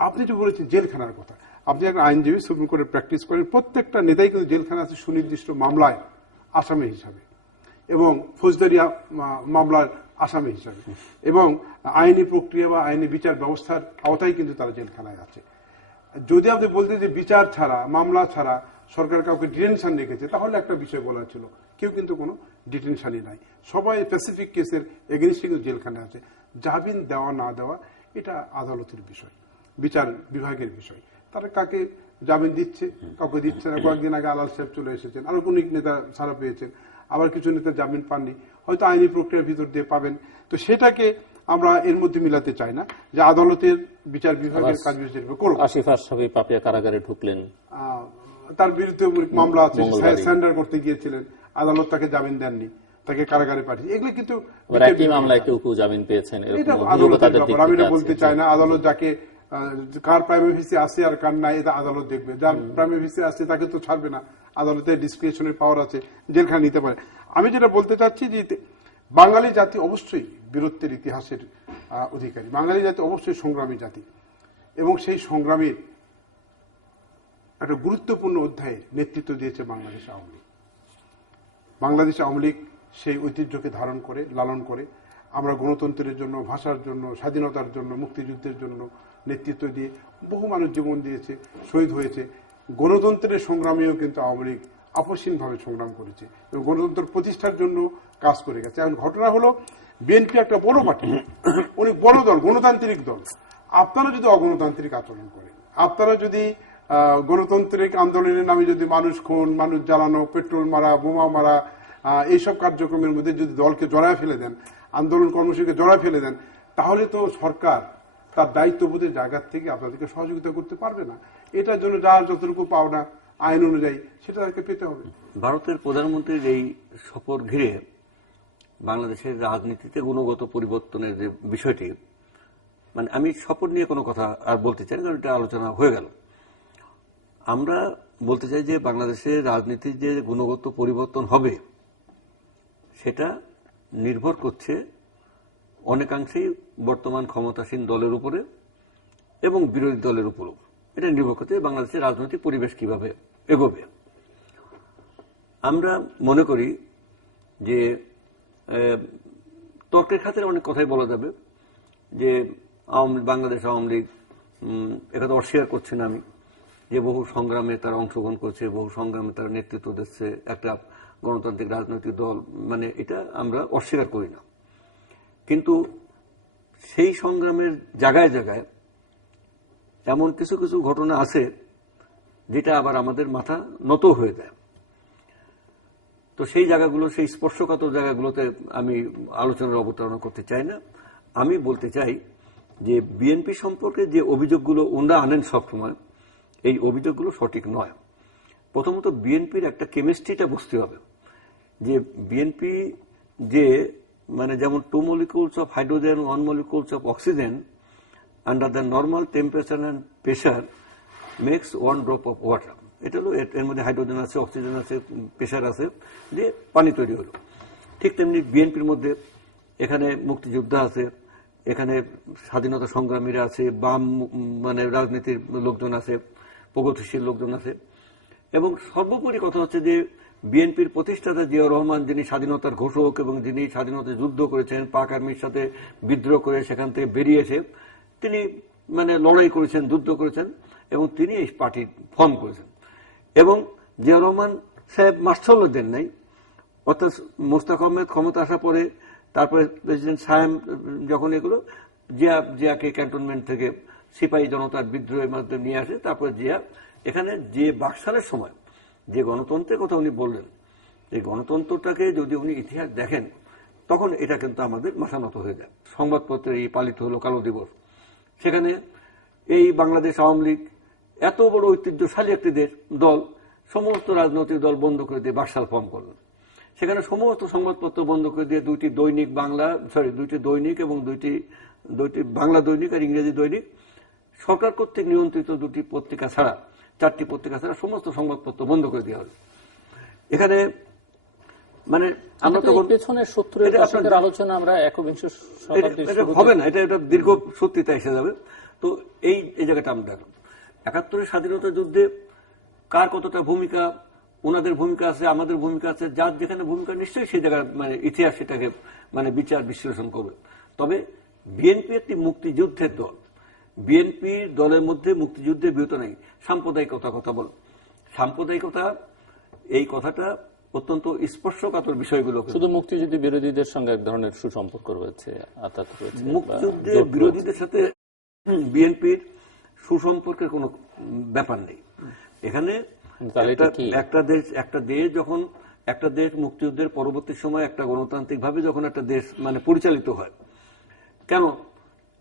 আপনি যে বলেছেন জেলখানার কথা, আপনি একটা আইনজীবী, সুপ্রিম কোর্টে প্র্যাকটিস করেন, প্রত্যেকটা নেতাই কিন্তু জেলখানা আছে সুনির্দিষ্ট মামলায় আসামি হিসাবে এবং ফৌজদারি মামলার আসামি হিসাবে এবং আইনি প্রক্রিয়া বা আইনি বিচার ব্যবস্থার আওতায় কিন্তু তারা জেলখানায় আছে। যদি আপনি বলতে যে বিচার ছাড়া, মামলা ছাড়া সরকার কাউকে ডিটেনশন রেখেছে, তাহলে একটা বিষয় বলা ছিল। কেউ কিন্তু কোনো ডিটেনশনই নাই, সবাই স্পেসিফিক কেসের এগেইনস্টে কিন্তু জেলখানায় আছে। জামিন দেওয়া না দেওয়া এটা আদালতের বিষয়, বিচার বিভাগের বিষয়। তারা কাকে জামিন দিচ্ছে, কাউকে দিচ্ছে না। কয়েকদিন আগে আলাল সাহেব চলে এসেছেন, আরো অনেক নেতা ছাড়া পেয়েছেন, আবার কিছু নেতা জামিন পাননি, হয়তো আইনি প্রক্রিয়ার ভিতর দিয়ে পাবেন। তো সেটাকে আমরা এর মধ্যে মিলাতে চাই না যে আদালতের বিচার বিভাগের কাজ করুক। আসিফ আশরাফি পাপিয়া কারাগারে ঢুকলেন, তার বিরুদ্ধে মামলা আছে, সারেন্ডার করতে গিয়েছিলেন, আদালত তাকে জামিন দেননি। তাকে কারাগারে পাঠিয়েছে, এগুলো কিন্তু আবার একই মামলায় কেউ কেউ জামিন পেয়েছেন, এটা এরকম অভিযোগ আদালতের তাদের দিক ব্যাপার। আমি থেকে এটা বলতে আছে। চাই না আদালত যাকে কার প্রাইমারি ভিসি আছে আর কার নাই এটা আদালত দেখবে। যার প্রাইমারি ভিসি আছে তাকে তো ছাড়বে না, আদালতের ডিসক্রিপশনের পাওয়ার আছে, জেলখানা নিতে পারে। আমি যেটা বলতে চাচ্ছি যে বাঙালি জাতি অবশ্যই বীরত্বের ইতিহাসের অধিকারী, বাঙালি জাতি অবশ্যই সংগ্রামী জাতি, এবং সেই সংগ্রামের একটা গুরুত্বপূর্ণ অধ্যায়ে নেতৃত্ব দিয়েছে বাংলাদেশ আওয়ামী লীগ। বাংলাদেশ আওয়ামী লীগ সেই ঐতিহ্যকে ধারণ করে, লালন করে। আমরা গণতন্ত্রের জন্য, ভাষার জন্য, স্বাধীনতার জন্য, মুক্তিযুদ্ধের জন্য নেতৃত্ব দিয়ে বহু মানুষ জীবন দিয়েছে, শহীদ হয়েছে। গণতন্ত্রের সংগ্রামেও কিন্তু আওয়ামী লীগ আপসহীনভাবে সংগ্রাম করেছে এবং গণতন্ত্র প্রতিষ্ঠার জন্য কাজ করে গেছে। এখন ঘটনা হলো বিএনপি একটা বড় পার্টি, অনেক বড় দল, গণতান্ত্রিক দল। আপনারা যদি অগণতান্ত্রিক আচরণ করেন, আপনারা যদি গণতান্ত্রিক আন্দোলনের নামে যদি মানুষ খুন, মানুষ জ্বালানো, পেট্রোল মারা, বোমা মারা, এইসব কার্যক্রমের মধ্যে যদি দলকে জড়ায় ফেলে দেন, আন্দোলন কর্মসূচিকে জড়ায় ফেলে দেন, তাহলে তো সরকার তার দায়িত্ববোধের জায়গা থেকে আপনাদেরকে সহযোগিতা করতে পারবে না। এটার জন্য যার যতটুকু পাওনা আইন অনুযায়ী সেটা তাকে পেতে হবে। ভারতের প্রধানমন্ত্রীর এই সফর ঘিরে বাংলাদেশের রাজনীতিতে গুণগত পরিবর্তনের যে বিষয়টি, মানে আমি সফর নিয়ে কোনো কথা আর বলতে চাই না, কারণ এটা আলোচনা হয়ে গেল। আমরা বলতে চাই যে বাংলাদেশের রাজনীতির যে গুণগত পরিবর্তন হবে সেটা নির্ভর করছে অনেকাংশেই বর্তমান ক্ষমতাসীন দলের উপরে এবং বিরোধী দলের উপরও। এটা নির্ভর করছে বাংলাদেশের রাজনৈতিক পরিবেশ কিভাবে এগোবে। আমরা মনে করি যে তর্কের খাতিরে অনেক কথাই বলা যাবে যে বাংলাদেশ আওয়ামী লীগ, এটা অস্বীকার করছি না আমি, যে বহু সংগ্রামে তারা অংশগ্রহণ করছে, বহু সংগ্রামে তারা নেতৃত্ব দিচ্ছে, একটা গণতান্ত্রিক রাজনৈতিক দল, মানে এটা আমরা অস্বীকার করি না। কিন্তু সেই সংগ্রামের জায়গায় জায়গায় এমন কিছু কিছু ঘটনা আছে যেটা আবার আমাদের মাথা নত হয়ে যায়। তো সেই জায়গাগুলো, সেই স্পর্শকাতর জায়গাগুলোতে আমি আলোচনার অবতারণা করতে চাই না। আমি বলতে চাই যে বিএনপি সম্পর্কে যে অভিযোগগুলো ওনারা আনেন সবসময়, এই অভিযোগগুলো সঠিক নয়। প্রথমত বিএনপির একটা কেমিস্ট্রিটা বুঝতে হবে যে বিএনপি যে মানে যেমন 2 molecules of hydrogen, 1 molecules of oxygen under the normal temperature and pressure makes 1 drop of water. এটা হলো, এর মধ্যে হাইড্রোজেন আছে, অক্সিজেন আছে, প্রেশার আছে, দিয়ে পানি তৈরি হলো। ঠিক তেমনি বিএনপির মধ্যে এখানে মুক্তিযোদ্ধা আছে, এখানে স্বাধীনতা সংগ্রামীরা আছে, বাম মানে রাজনীতির লোকজন আছে, প্রগতিশীল লোকজন আছে, এবং সর্বোপরি কথা হচ্ছে যে বিএনপির প্রতিষ্ঠাতা জিয়াউর রহমান, যিনি স্বাধীনতার ঘোষক এবং যিনি স্বাধীনতা যুদ্ধ করেছেন, পাক আর্মির সাথে বিদ্রোহ করে সেখান থেকে বেরিয়ে এসে তিনি মানে লড়াই করেছেন, যুদ্ধ করেছেন, এবং তিনি এই পার্টি ফর্ম করেছেন। এবং জিয়াউর রহমান সাহেব মার্শাল দেন নাই, অর্থাৎ মোস্তাক আহমেদ ক্ষমতা আসার পরে, তারপরে প্রেসিডেন্ট সাহেব যখন এগুলো জিয়াকে ক্যান্টনমেন্ট থেকে সিপাহী জনতার বিদ্রোহের মাধ্যমে নিয়ে আসে, তারপরে জিয়া এখানে যে বাকশালের সময় যে গণতন্ত্রের কথা উনি বললেন, এই গণতন্ত্রটাকে যদি উনি ইতিহাস দেখেন তখন এটা কিন্তু আমাদের মাথা নত হয়ে যায়। সংবাদপত্রে এই পালিত হলো কালো দিবস, সেখানে এই বাংলাদেশ আওয়ামী লীগ এত বড় ঐতিহ্যশালী একটি দল, সমস্ত রাজনৈতিক দল বন্ধ করে দিয়ে বাকশাল ফর্ম করলেন। সেখানে সমস্ত সংবাদপত্র বন্ধ করে দিয়ে দুইটি দৈনিক এবং দুইটি বাংলা দৈনিক আর ইংরেজি দৈনিক, সরকার কর্তৃক নিয়ন্ত্রিত 2টি পত্রিকা ছাড়া, 4টি পত্রিকা ছাড়া সমস্ত সংবাদপত্র বন্ধ করে দেওয়া হল। এখানে মানে আমরা তখন পেছনের 70-এর দশকের আলোচনা আমরা 21শ শতাব্দীর হবে না, এটা দীর্ঘ সত্যিতা এসে যাবে। তো এই জায়গাটা আমরা দেখলাম 71-এর স্বাধীনতা যুদ্ধে কার কতটা ভূমিকা, ওনাদের ভূমিকা আছে, আমাদের ভূমিকা আছে, যার যেখানে ভূমিকা নিশ্চয়ই সেই জায়গার মানে ইতিহাস সেটাকে মানে বিচার বিশ্লেষণ করবে। তবে বিএনপি একটি মুক্তিযুদ্ধের দল, বিএনপি দলের মধ্যে মুক্তিযুদ্ধের বিরত নেই। সাম্প্রদায়িকতা কথা বল, সাম্প্রদায়িকতা এই কথাটা অত্যন্ত স্পর্শকাতর বিষয়গুলো, শুধু মুক্তিযুদ্ধ বিরোধীদের সঙ্গে এক ধরনের সুসম্পর্ক রয়েছে। মুক্তিযুদ্ধের বিরোধীদের সাথে বিএনপির সুসম্পর্কের কোনো ব্যাপার নেই। এখানে একটা দেশ যখন একটা দেশ মুক্তিযুদ্ধের পরবর্তী সময় একটা গণতান্ত্রিক ভাবে যখন একটা দেশ মানে পরিচালিত হয়, কেন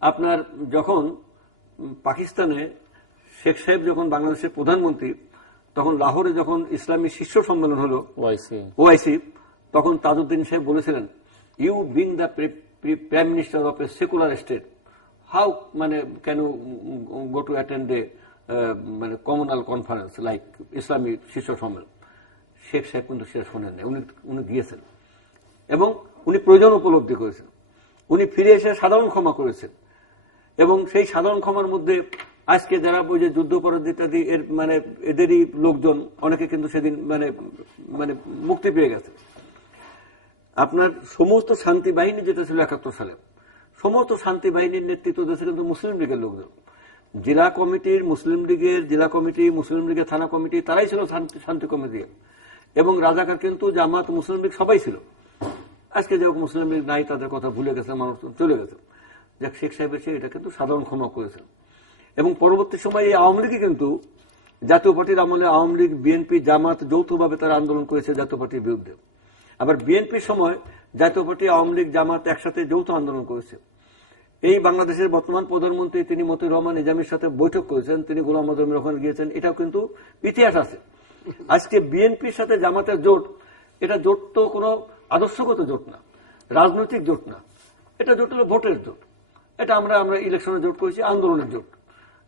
আপনার যখন পাকিস্তানে শেখ সাহেব যখন বাংলাদেশের প্রধানমন্ত্রী, তখন লাহোরে যখন ইসলামী শীর্ষ সম্মেলন হলো ওআইসি, তখন তাজউদ্দিন সাহেব বলেছিলেন, you being the prime minister of a secular state, how মানে can you go to attend a মানে কমনাল কনফারেন্স লাইক ইসলামী শীর্ষ সম্মেলন। শেখ সাহেব কিন্তু সেটা শোনেন না, উনি গিয়েছেন এবং উনি প্রয়োজন উপলব্ধি করেছেন। উনি ফিরে এসে সাধারণ ক্ষমা করেছেন এবং সেই সাধারণ ক্ষমার মধ্যে আজকে যারা ওই যে যুদ্ধাপরাধ ইত্যাদি এর মানে এদেরই লোকজন অনেকে কিন্তু সেদিন মানে মানে মুক্তি পেয়ে গেছে। আপনার সমস্ত শান্তি বাহিনী যেটা ছিল ৭১ সালে, সমস্ত শান্তি বাহিনীর নেতৃত্ব দিয়েছে কিন্তু মুসলিম লীগের লোকজন। জেলা কমিটির মুসলিম লীগের জেলা কমিটি, মুসলিম লীগের থানা কমিটি, তারাই ছিল শান্তি কমিটি এবং রাজাকার কিন্তু জামাত মুসলিম লীগ সবাই ছিল। আজকে যে মুসলিম লীগ নাই, তাদের কথা ভুলে গেছে, মানুষ চলে গেছে। যাক, শেখ সাহেব এসে এটা কিন্তু সাধারণ ক্ষমা করেছেন এবং পরবর্তী সময়ে এই আওয়ামী লীগই কিন্তু জাতীয় পার্টির আমলে আওয়ামী লীগ, বিএনপি, জামাত যৌথভাবে তারা আন্দোলন করেছে জাতীয় পার্টির বিরুদ্ধে। আবার বিএনপির সময় জাতীয় পার্টি, আওয়ামী লীগ, জামাত একসাথে যৌথ আন্দোলন করেছে। এই বাংলাদেশের বর্তমান প্রধানমন্ত্রী তিনি মতিউর রহমান নিজামীর সাথে বৈঠক করেছেন, তিনি গোলাম আজমের ওখানে গিয়েছেন, এটাও কিন্তু ইতিহাস আছে। আজকে বিএনপির সাথে জামাতের জোট, এটা জোট তো কোনো আদর্শগত জোট না, রাজনৈতিক জোট না, এটা জোট হলো ভোটের জোট। এটা আমরা ইলেকশনে জোট করেছি, আন্দোলনের জোট।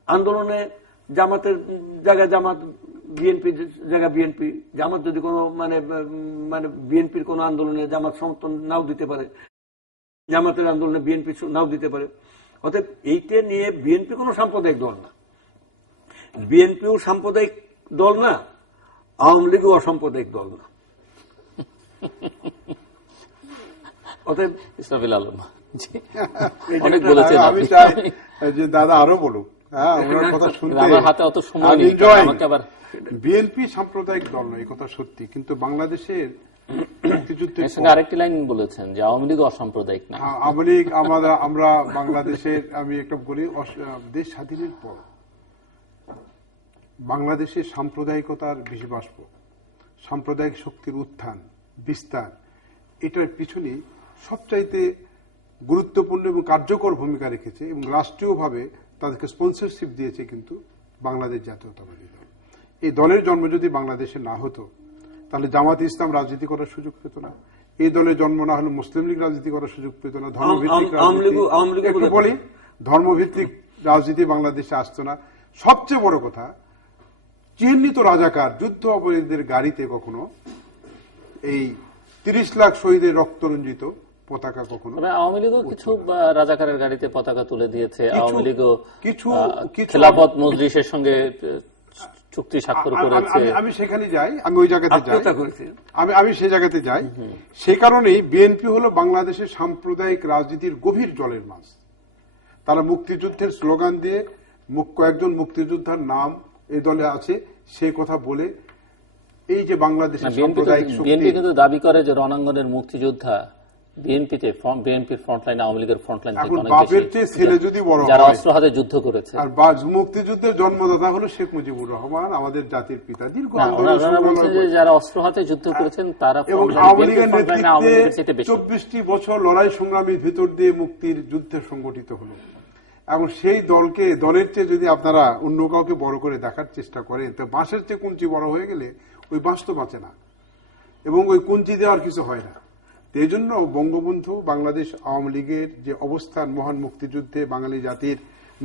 আন্দোলনে জামাতের জায়গায় জামাত, বিএনপির জায়গায় বিএনপি। জামাত যদি কোনো মানে মানে বিএনপির কোনো আন্দোলনে জামাত সমর্থন নাও দিতে পারে, জামাতের আন্দোলনে বিএনপি নাও দিতে পারে। অতএব এইটা নিয়ে বিএনপি কোনো সাম্প্রদায়িক দল না, বিএনপিও সাম্প্রদায়িক দল না, আওয়ামী লীগও অসাম্প্রদায়িক দল না। অতএব ইসরাফিল আলম অনেক বলেছেন, আমি চাই যে দাদা আরো বলুক। হ্যাঁ, ওনার কথা শুনতে আমার হাতে অত সময় নেই, আমাকে আবার বিএনপি সাম্প্রদায়িক দল নয়, এই কথা সত্যি, কিন্তু বাংলাদেশের মুক্তিযুদ্ধের সঙ্গে আরেকটি লাইন বলেছেন যে আওয়ামী লীগ অসাম্প্রদায়িক না। আওয়ামী লীগ আমরা বাংলাদেশের, আমি একটা বলি, দেশ স্বাধীনের পর বাংলাদেশের সাম্প্রদায়িকতার বিষবাষ্প, সাম্প্রদায়িক শক্তির উত্থান বিস্তার, এটার পিছনে সবচাইতে গুরুত্বপূর্ণ এবং কার্যকর ভূমিকা রেখেছে এবং রাষ্ট্রীয়ভাবে তাদেরকে স্পন্সরশিপ দিয়েছে কিন্তু বাংলাদেশ জাতীয়তাবাদী দল। এই দলের জন্ম যদি বাংলাদেশে না হতো তাহলে জামাত ইসলাম রাজনীতি করার সুযোগ পেত না, এই দলের জন্ম না হলে মুসলিম লীগ রাজনীতি করার সুযোগ পেত না, ধর্মভিত্তিক রাজনীতি, একটু বলি, ধর্মভিত্তিক রাজনীতি বাংলাদেশে আসতো না। সবচেয়ে বড় কথা, চিহ্নিত রাজাকার যুদ্ধ অপরাধীদের গাড়িতে কখনো এই ৩০ লাখ শহীদের রক্তরঞ্জিত পতাকা কখনো, আওয়ামী লীগও কিছু রাজাকারের গাড়িতে পতাকা তুলে দিয়েছে, আওয়ামী লীগও কিছু খেলাফত মজলিসের সঙ্গে চুক্তি স্বাক্ষর করেছে। আমি সেখানে যাই, আমি ওই জায়গাতে যাই, আমি সেই জায়গাতে যাই। সে কারণেই বিএনপি হলো বাংলাদেশের সাম্প্রদায়িক রাজনীতির গভীর জলের মাছ। তারা মুক্তিযুদ্ধের স্লোগান দিয়ে কয়েকজন মুক্তিযোদ্ধার নাম এই দলে আছে সেই কথা বলে এই যে বাংলাদেশের সাম্প্রদায়িক শক্তি, বিএনপি কিন্তু দাবি করে যে রণাঙ্গনের মুক্তিযোদ্ধা বিএনপির ফ্রন্টলাইন, আওয়ামী লীগের ফ্রন্টলাইন বাপের চেয়ে ছেলে যদি বড় হয়, যারা অস্ত্র হাতে যুদ্ধ করেছে। আর মুক্তিযুদ্ধের জন্মদাতা হলো শেখ মুজিবুর রহমান, আমাদের জাতির পিতা। দীর্ঘ যারা অস্ত্র হাতে যুদ্ধ করেছেন তারা এবং আওয়ামী লীগের নেতৃত্বে 24টি বছর লড়াই সংগ্রামের ভিতর দিয়ে মুক্তির যুদ্ধে সংগঠিত হলো। এবং সেই দলকে, দলের চেয়ে যদি আপনারা অন্য কাউকে বড় করে দেখার চেষ্টা করেন, তো বাঁশের চেয়ে কুঞ্চি বড় হয়ে গেলে ওই বাঁশ তো বাঁচে না এবং ওই কুঞ্চি দেওয়ার কিছু হয় না। এই জন্য বঙ্গবন্ধু বাংলাদেশ আওয়ামী লীগের যে অবস্থান মহান মুক্তিযুদ্ধে বাঙালি জাতির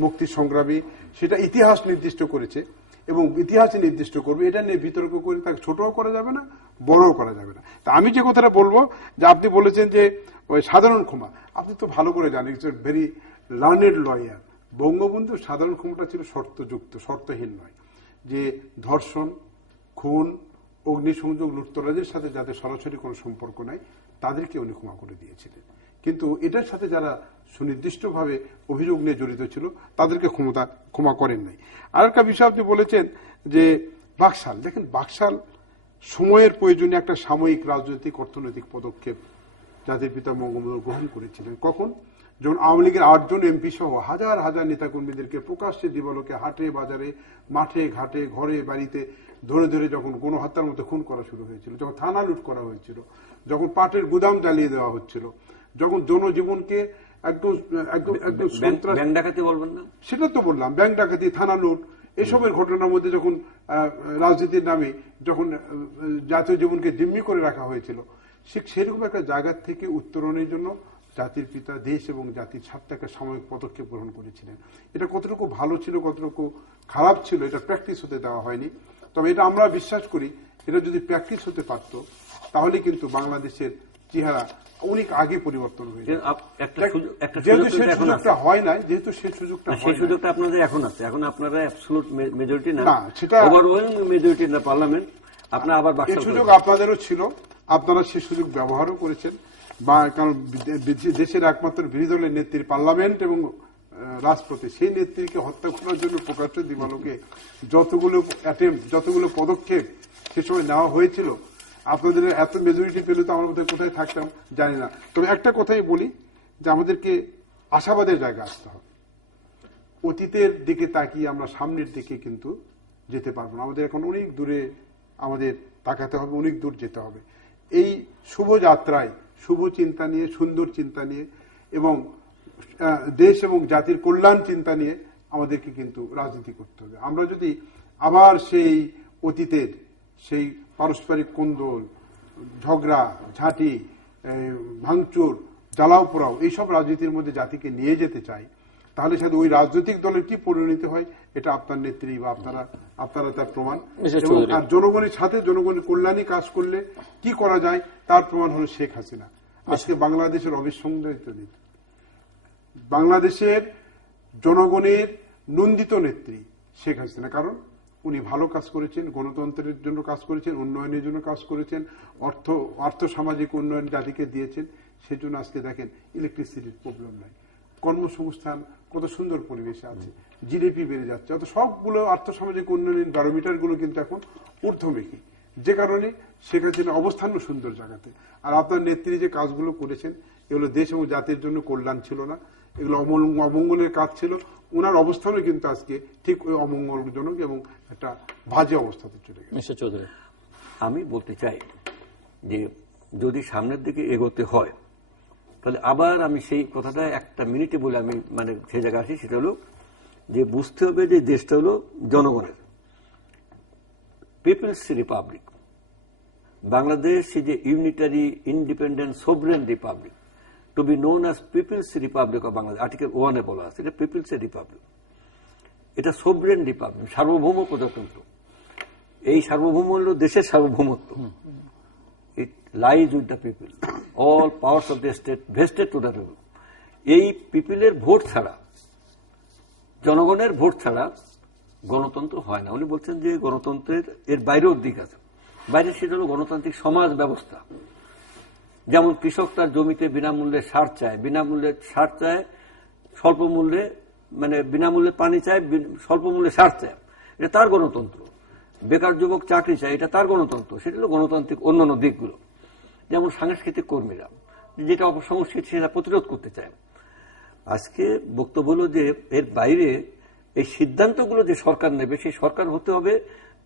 মুক্তি সংগ্রামী, সেটা ইতিহাস নির্দিষ্ট করেছে এবং ইতিহাসে নির্দিষ্ট করবে। এটা নিয়ে বিতর্ক করে তাকে ছোটও করা যাবে না, বড়ও করা যাবে না। তা আমি যে কথাটা বলবো, যে আপনি বলেছেন যে ওই সাধারণ ক্ষমা, আপনি তো ভালো করে জানেন, ইটস ভেরি লার্নেড লয়ার। বঙ্গবন্ধুর সাধারণ ক্ষমতা ছিল শর্তযুক্ত, শর্তহীন নয়, যে ধর্ষণ, খুন, অগ্নিসংযোগ, লুটতরাজের সাথে যাদের সরাসরি কোনো সম্পর্ক নাই তাদেরকে উনি ক্ষমা করে দিয়েছিলেন। কিন্তু এটার সাথে যারা সুনির্দিষ্টভাবে অভিযোগ নিয়ে জড়িত ছিল তাদেরকে ক্ষমা করেন নাই। আর একটা বিষয় আপনি বলেছেন যে বাকশাল, দেখেন বাকশাল সময়ের প্রয়োজনে একটা সাময়িক রাজনৈতিক অর্থনৈতিক পদক্ষেপ জাতির পিতা বঙ্গবন্ধু গ্রহণ করেছিলেন। কখন? যখন আওয়ামী লীগের 8 জন এমপি সহ হাজার হাজার নেতাকর্মীদেরকে প্রকাশ্যে দিবালোকে হাটে বাজারে মাঠে ঘাটে ঘরে বাড়িতে ধরে ধরে যখন গণহত্যার মতো খুন করা শুরু হয়েছিল, যখন থানা লুট করা হয়েছিল, যখন পাটের গুদাম জ্বালিয়ে দেওয়া হচ্ছিল, যখন জনজীবনকে একদম ব্যাংক ডাকাতি বলবেন না, সেটা তো বললাম, ব্যাংক ডাকাতি, থানা লুট, এসবের ঘটনার মধ্যে যখন রাজনীতির নামে যখন জাতীয় জীবনকে জিম্মি করে রাখা হয়েছিল, সেরকম একটা জায়গা থেকে উত্তরণের জন্য জাতির পিতা দেশ এবং জাতির স্বার্থে একটা সাময়িক পদক্ষেপ গ্রহণ করেছিলেন। এটা কতটুকু ভালো ছিল, কতটুকু খারাপ ছিল, এটা প্র্যাকটিস হতে দেওয়া হয়নি। তবে এটা আমরা বিশ্বাস করি, এটা যদি প্র্যাকটিস হতে পারত তাহলে কিন্তু বাংলাদেশের চেহারা অনেক আগে পরিবর্তন হয়ে যায়। যেহেতু সেই সুযোগটা হয় নাই, সেই সুযোগটা আপনাদের এখন আছে। এখন আপনারা অ্যাবসলিউট মেজরিটি না, সেটা ওভারওয়েলমিং মেজরিটি না পার্লামেন্ট, আপনার আবার এই সুযোগ আপনাদেরও ছিল, আপনারা সেই সুযোগ ব্যবহারও করেছেন। বা কারণ দেশের একমাত্র বিরোধী দলের নেত্রী পার্লামেন্ট এবং রাষ্ট্রপতি, সেই নেত্রীকে হত্যা করার জন্য প্রকাশ্য দিবালোকে যতগুলো পদক্ষেপ সে সময় নেওয়া হয়েছিল, আপনাদের এত মেজরিটি পেলে তো আমরা কোথায় থাকতাম জানি না। তবে একটা কথাই বলি যে আমাদেরকে আশাবাদের জায়গা আসতে হবে। অতীতের দিকে তাকিয়ে আমরা সামনের দিকে কিন্তু যেতে পারবো না। আমাদের এখন অনেক দূরে আমাদের তাকাতে হবে, অনেক দূর যেতে হবে। এই শুভ যাত্রায় শুভ চিন্তা নিয়ে, সুন্দর চিন্তা নিয়ে এবং দেশ এবং জাতির কল্যাণ চিন্তা নিয়ে আমাদেরকে কিন্তু রাজনীতি করতে হবে। আমরা যদি আবার সেই অতীতের সেই পারস্পরিক কোন্দল, ঝগড়া ঝাঁটি, ভাঙচুর, জ্বালাও পোড়াও এইসব রাজনীতির মধ্যে জাতিকে নিয়ে যেতে চাই, তাহলে সাথে ওই রাজনৈতিক দলের কি পরিণতি হয় এটা আপনার নেত্রী বা আপনারা তার প্রমাণ। আর জনগণের সাথে জনগণের কল্যাণে কাজ করলে কি করা যায় তার প্রমাণ হলো শেখ হাসিনা। আজকে বাংলাদেশের অবিসংবাদিত নেত্রী, বাংলাদেশের জনগণের নন্দিত নেত্রী শেখ হাসিনা। কারণ উনি ভালো কাজ করেছেন, গণতন্ত্রের জন্য কাজ করেছেন, উন্নয়নের জন্য কাজ করেছেন, অর্থ সামাজিক উন্নয়ন জাতিকে দিয়েছেন। সেজন্য আজকে দেখেন ইলেকট্রিসিটির প্রবলেম নাই, কর্মসংস্থান কত সুন্দর পরিবেশে আছে, জিডিপি বেড়ে যাচ্ছে। অত সবগুলো আর্থসামাজিক উন্নয়নের ব্যারোমিটার গুলো কিন্তু এখন ঊর্ধ্বমুখী, যে কারণে শেখ হাসিনার অবস্থানও সুন্দর জায়গাতে। আর আপনার নেত্রী যে কাজগুলো করেছেন এগুলো দেশ এবং জাতির জন্য কল্যাণ ছিল না, এগুলো অমঙ্গলের কাজ ছিল। ওনার অবস্থানও কিন্তু আজকে ঠিক ওই অমঙ্গলজনক এবং একটা বাজে অবস্থাতে চলে গেছে। চৌধুরী, আমি বলতে চাই যে যদি সামনের দিকে এগোতে হয় তাহলে আবার আমি সেই কথাটা একটা মিনিটে বলে আমি সেই জায়গায় আসি। সেটা হলো যে বুঝতে হবে যে দেশটা হলো জনগণের, people's republic. Bangladesh is a unitary independent sovereign republic to be known as people's republic of Bangladesh. Article 1 বলা আছে এটা পিপলস রিপাবলিক, এটা সোভরেন রিপাবলিক, সার্বভৌম প্রজাতন্ত্র। এই সার্বভৌম হল দেশের সার্বভৌমত্ব। It lies with the people. All powers of the state vested to the people. এই পিপলের ভোট ছাড়া, জনগণের ভোট ছাড়া গণতন্ত্র হয় না। উনি বলছেন যে গণতন্ত্রের এর বাইরেও দিক আছে। বাইরে সেটা হল গণতান্ত্রিক সমাজ ব্যবস্থা। যেমন কৃষক তার জমিতে বিনামূল্যে সার চায়, স্বল্প মূল্যে বিনামূল্যে পানি চায়, স্বল্প মূল্যে সার চায়, এটা তার গণতন্ত্র। বেকার যুবক চাকরি চায়, এটা তার গণতন্ত্র। সেটা হলো গণতান্ত্রিক অন্যান্য দিকগুলো। যেমন সাংস্কৃতিক কর্মীরা যেটা অপসংস্কৃতি সেটা প্রতিরোধ করতে চায়। আজকে বক্তব্য হলো যে এর বাইরে এই সিদ্ধান্তগুলো যে সরকার নেবে সেই সরকার হতে হবে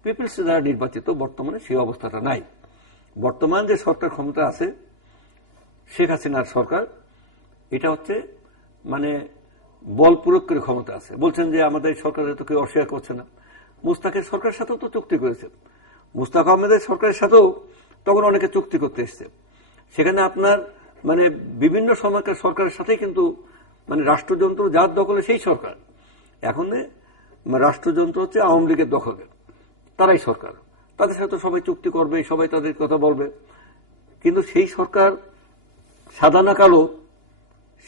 পিপলস দ্বারা নির্বাচিত। বর্তমানে সেই অবস্থাটা নাই। বর্তমান যে সরকার ক্ষমতা আছে শেখ হাসিনার সরকার, এটা হচ্ছে বল প্রয়োগ করে ক্ষমতা আছে। বলছেন যে আমাদের সরকারের তো কেউ অস্বীকার করছে না। মুস্তাকের সরকারের সাথেও তো চুক্তি করেছে, মুস্তাক আহমেদের সরকারের সাথেও তখন অনেকে চুক্তি করতে এসছে। সেখানে আপনার বিভিন্ন সময়কার সরকারের সাথে কিন্তু রাষ্ট্রযন্ত্র যার দখলে সেই সরকার। এখন রাষ্ট্রযন্ত্র হচ্ছে আওয়ামী লীগের দখলে, তারাই সরকার। তাদের সাথে সবাই চুক্তি করবে, সবাই তাদের কথা বলবে। কিন্তু সেই সরকার সাদা না কালো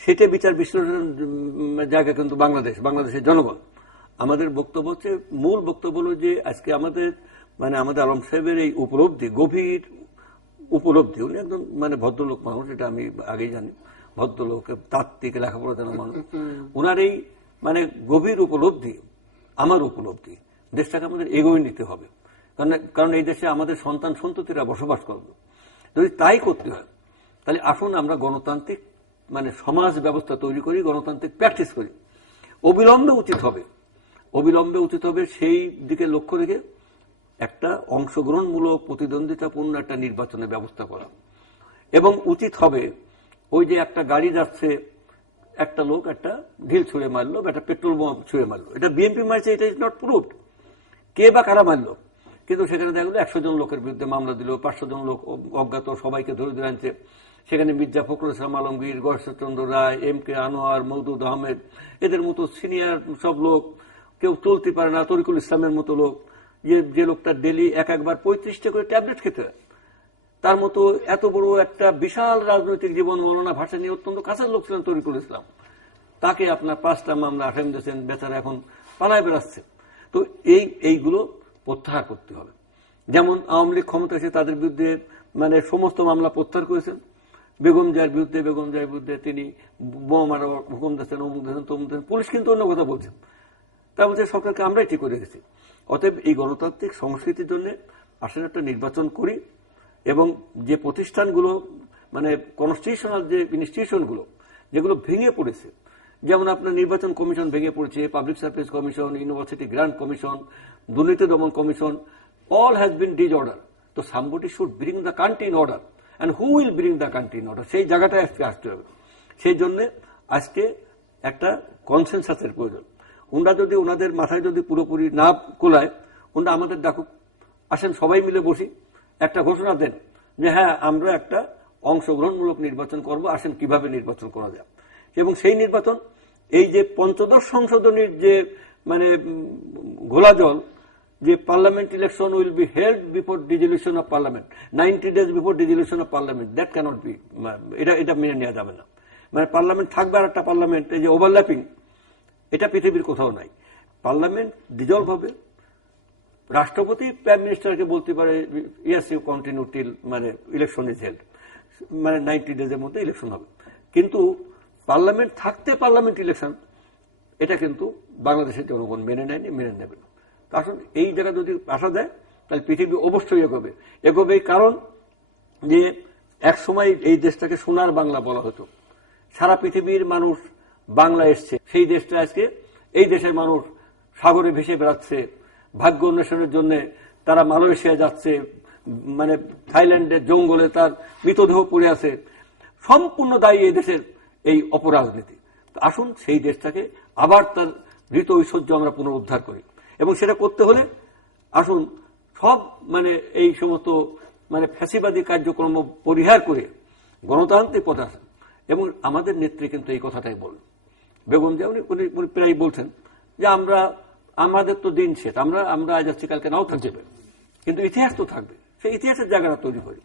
সেটা বিচার বিশ্লেষণের জায়গা কিন্তু বাংলাদেশের জনগণ। আমাদের বক্তব্য হচ্ছে, মূল বক্তব্য হল যে আজকে আমাদের আমাদের আলম সাহেবের এই উপলব্ধি, গভীর উপলব্ধি। উনি একদম ভদ্রলোক মানুষ, এটা আমি আগেই জানি, ভদ্রলোক, তাত্ত্বিক, লেখাপড়া জানা মানুষ। ওনার এই গভীর উপলব্ধি, আমার উপলব্ধি, দেশটাকে আমাদের এগোয় নিতে হবে। কারণ এই দেশে আমাদের সন্তান সন্ততিরা বসবাস করবে। যদি তাই করতে হয় তাহলে আসুন আমরা গণতান্ত্রিক সমাজ ব্যবস্থা তৈরি করি, গণতান্ত্রিক প্র্যাকটিস করি। অবিলম্বে উচিত হবে সেই দিকে লক্ষ্য রেখে একটা অংশগ্রহণমূলক প্রতিদ্বন্দ্বিতাপূর্ণ একটা নির্বাচনের ব্যবস্থা করা। এবং উচিত হবে ওই যে একটা গাড়ি যাচ্ছে, একটা লোক একটা ঢিল ছুঁড়ে মারলো, একটা পেট্রোল বোমা ছুঁড়ে মারলো, এটা বিএনপি মারছে, এটা ইজ নট প্রুভড। কে বা কারা মারলো, কিন্তু সেখানে দেখা গেল 100 জন লোকের বিরুদ্ধে মামলা দিল, 500 জন লোক অজ্ঞাত সবাইকে ধরে ধরে আনছে। সেখানে মির্জা ফখরুল ইসলাম আলমগীর, গয়েশ্বরচন্দ্র রায়, MK আনোয়ার, মওদুদ আহমেদ, এদের মতো সিনিয়র সব লোক, কেউ চলতে পারে না, তরিকুল ইসলামের মতো লোক, যে লোকটা ডেলি একবার 35টা করে ট্যাবলেট খেতে হয়, তার মতো এত বড় একটা বিশাল রাজনৈতিক জীবন, মৌলানা ভাসানী অত্যন্ত কাছের লোক ছিলেন তরিকুল ইসলাম, তাকে আপনার 5টা মামলা আসামি দিয়েছেন, বেচারা এখন পালায় বেড়াচ্ছে। তো এইগুলো প্রত্যাহার করতে হবে। যেমন আওয়ামী লীগ ক্ষমতা এসে তাদের বিরুদ্ধে মানে সমস্ত মামলা প্রত্যাহার করেছেন। বেগম জিয়ার বিরুদ্ধে তিনি বোমা মারার হুকুম দিয়েছেন, অমুক দিয়েছেন, তমুক দিয়েছেন। পুলিশ কিন্তু অন্য কথা বলছেন, তা বলছে সরকারকে আমরাই ঠিক করে রেখেছি। অতএব এই গণতান্ত্রিক সংস্কৃতির জন্য আসলে একটা নির্বাচন করি, এবং যে প্রতিষ্ঠানগুলো মানে কনস্টিটিউশনাল যে ইনস্টিটিউশনগুলো যেগুলো ভেঙে পড়েছে, যেমন আপনার নির্বাচন কমিশন ভেঙে পড়েছে, public service commission, university grant commission, দুর্নীতি দমন commission, all has been disorder. So somebody should bring the country in order. And who will bring the country in order? সেই জায়গাটায় আজকে আসতে হবে। সেই জন্য আজকে একটা কনসেনসাসের প্রয়োজন। ওনারা যদি ওনাদের মাথায় যদি পুরোপুরি না কোলায়, ওনারা আমাদের ডাকুক, আসেন সবাই মিলে বসি, একটা ঘোষণা দেন যে হ্যাঁ আমরা একটা অংশগ্রহণমূলক নির্বাচন করব, আসেন কিভাবে নির্বাচন করা যায়। এবং সেই নির্বাচন এই যে পঞ্চদশ সংশোধনীর যে মানে ঘোলা জল, যে parliament election will be held before dissolution of parliament, 90 days before dissolution of parliament, that cannot be, এটা মেনে নেওয়া যাবে না। মানে পার্লামেন্ট থাকবে আর একটা পার্লামেন্ট, এই যে ওভারল্যাপিং, এটা পৃথিবীর কোথাও নাই। পার্লামেন্ট ডিজলভ হবে, রাষ্ট্রপতি প্রাইম মিনিস্টারকে বলতে পারে ইয়েস ইউ কন্টিনিউ টিল মানে ইলেকশন ইজ হেল্ড, মানে 90 days মধ্যে ইলেকশন হবে। কিন্তু পার্লামেন্ট থাকতে পার্লামেন্ট ইলেকশন, এটা কিন্তু বাংলাদেশের জনগণ মেনে নেয়নি, মেনে নেবে না। আসলে এই জায়গা যদি আসা যায় তাহলে পৃথিবী অবশ্যই এগোবে। এই কারণ যে এক সময় এই দেশটাকে সোনার বাংলা বলা হতো, সারা পৃথিবীর মানুষ বাংলা এসছে, সেই দেশটা আজকে এই দেশের মানুষ সাগরে ভেসে বেড়াচ্ছে, ভাগ্য অন্বেষণের জন্য তারা মালয়েশিয়া যাচ্ছে, মানে থাইল্যান্ডের জঙ্গলে তার মৃতদেহ পড়ে আছে। সম্পূর্ণ দায়ী এই দেশের এই অপরাজনীতি। আসুন সেই দেশটাকে আবার তার মৃত ঐশ্বর্য আমরা পুনরুদ্ধার করি, এবং সেটা করতে হলে আসুন সব মানে এই সমস্ত মানে ফ্যাসিবাদী কার্যক্রম পরিহার করে গণতান্ত্রিক পথে আসেন। এবং আমাদের নেত্রী কিন্তু এই কথাটাই বলেন, বেগম জিয়া উনি প্রায় বলছেন যে আমাদের তো দিন শেষ, আমরা আজ যাচ্ছি, কালকে নাও থাকবে, কিন্তু ইতিহাস তো থাকবে, সেই ইতিহাসের জায়গাটা তৈরি করি।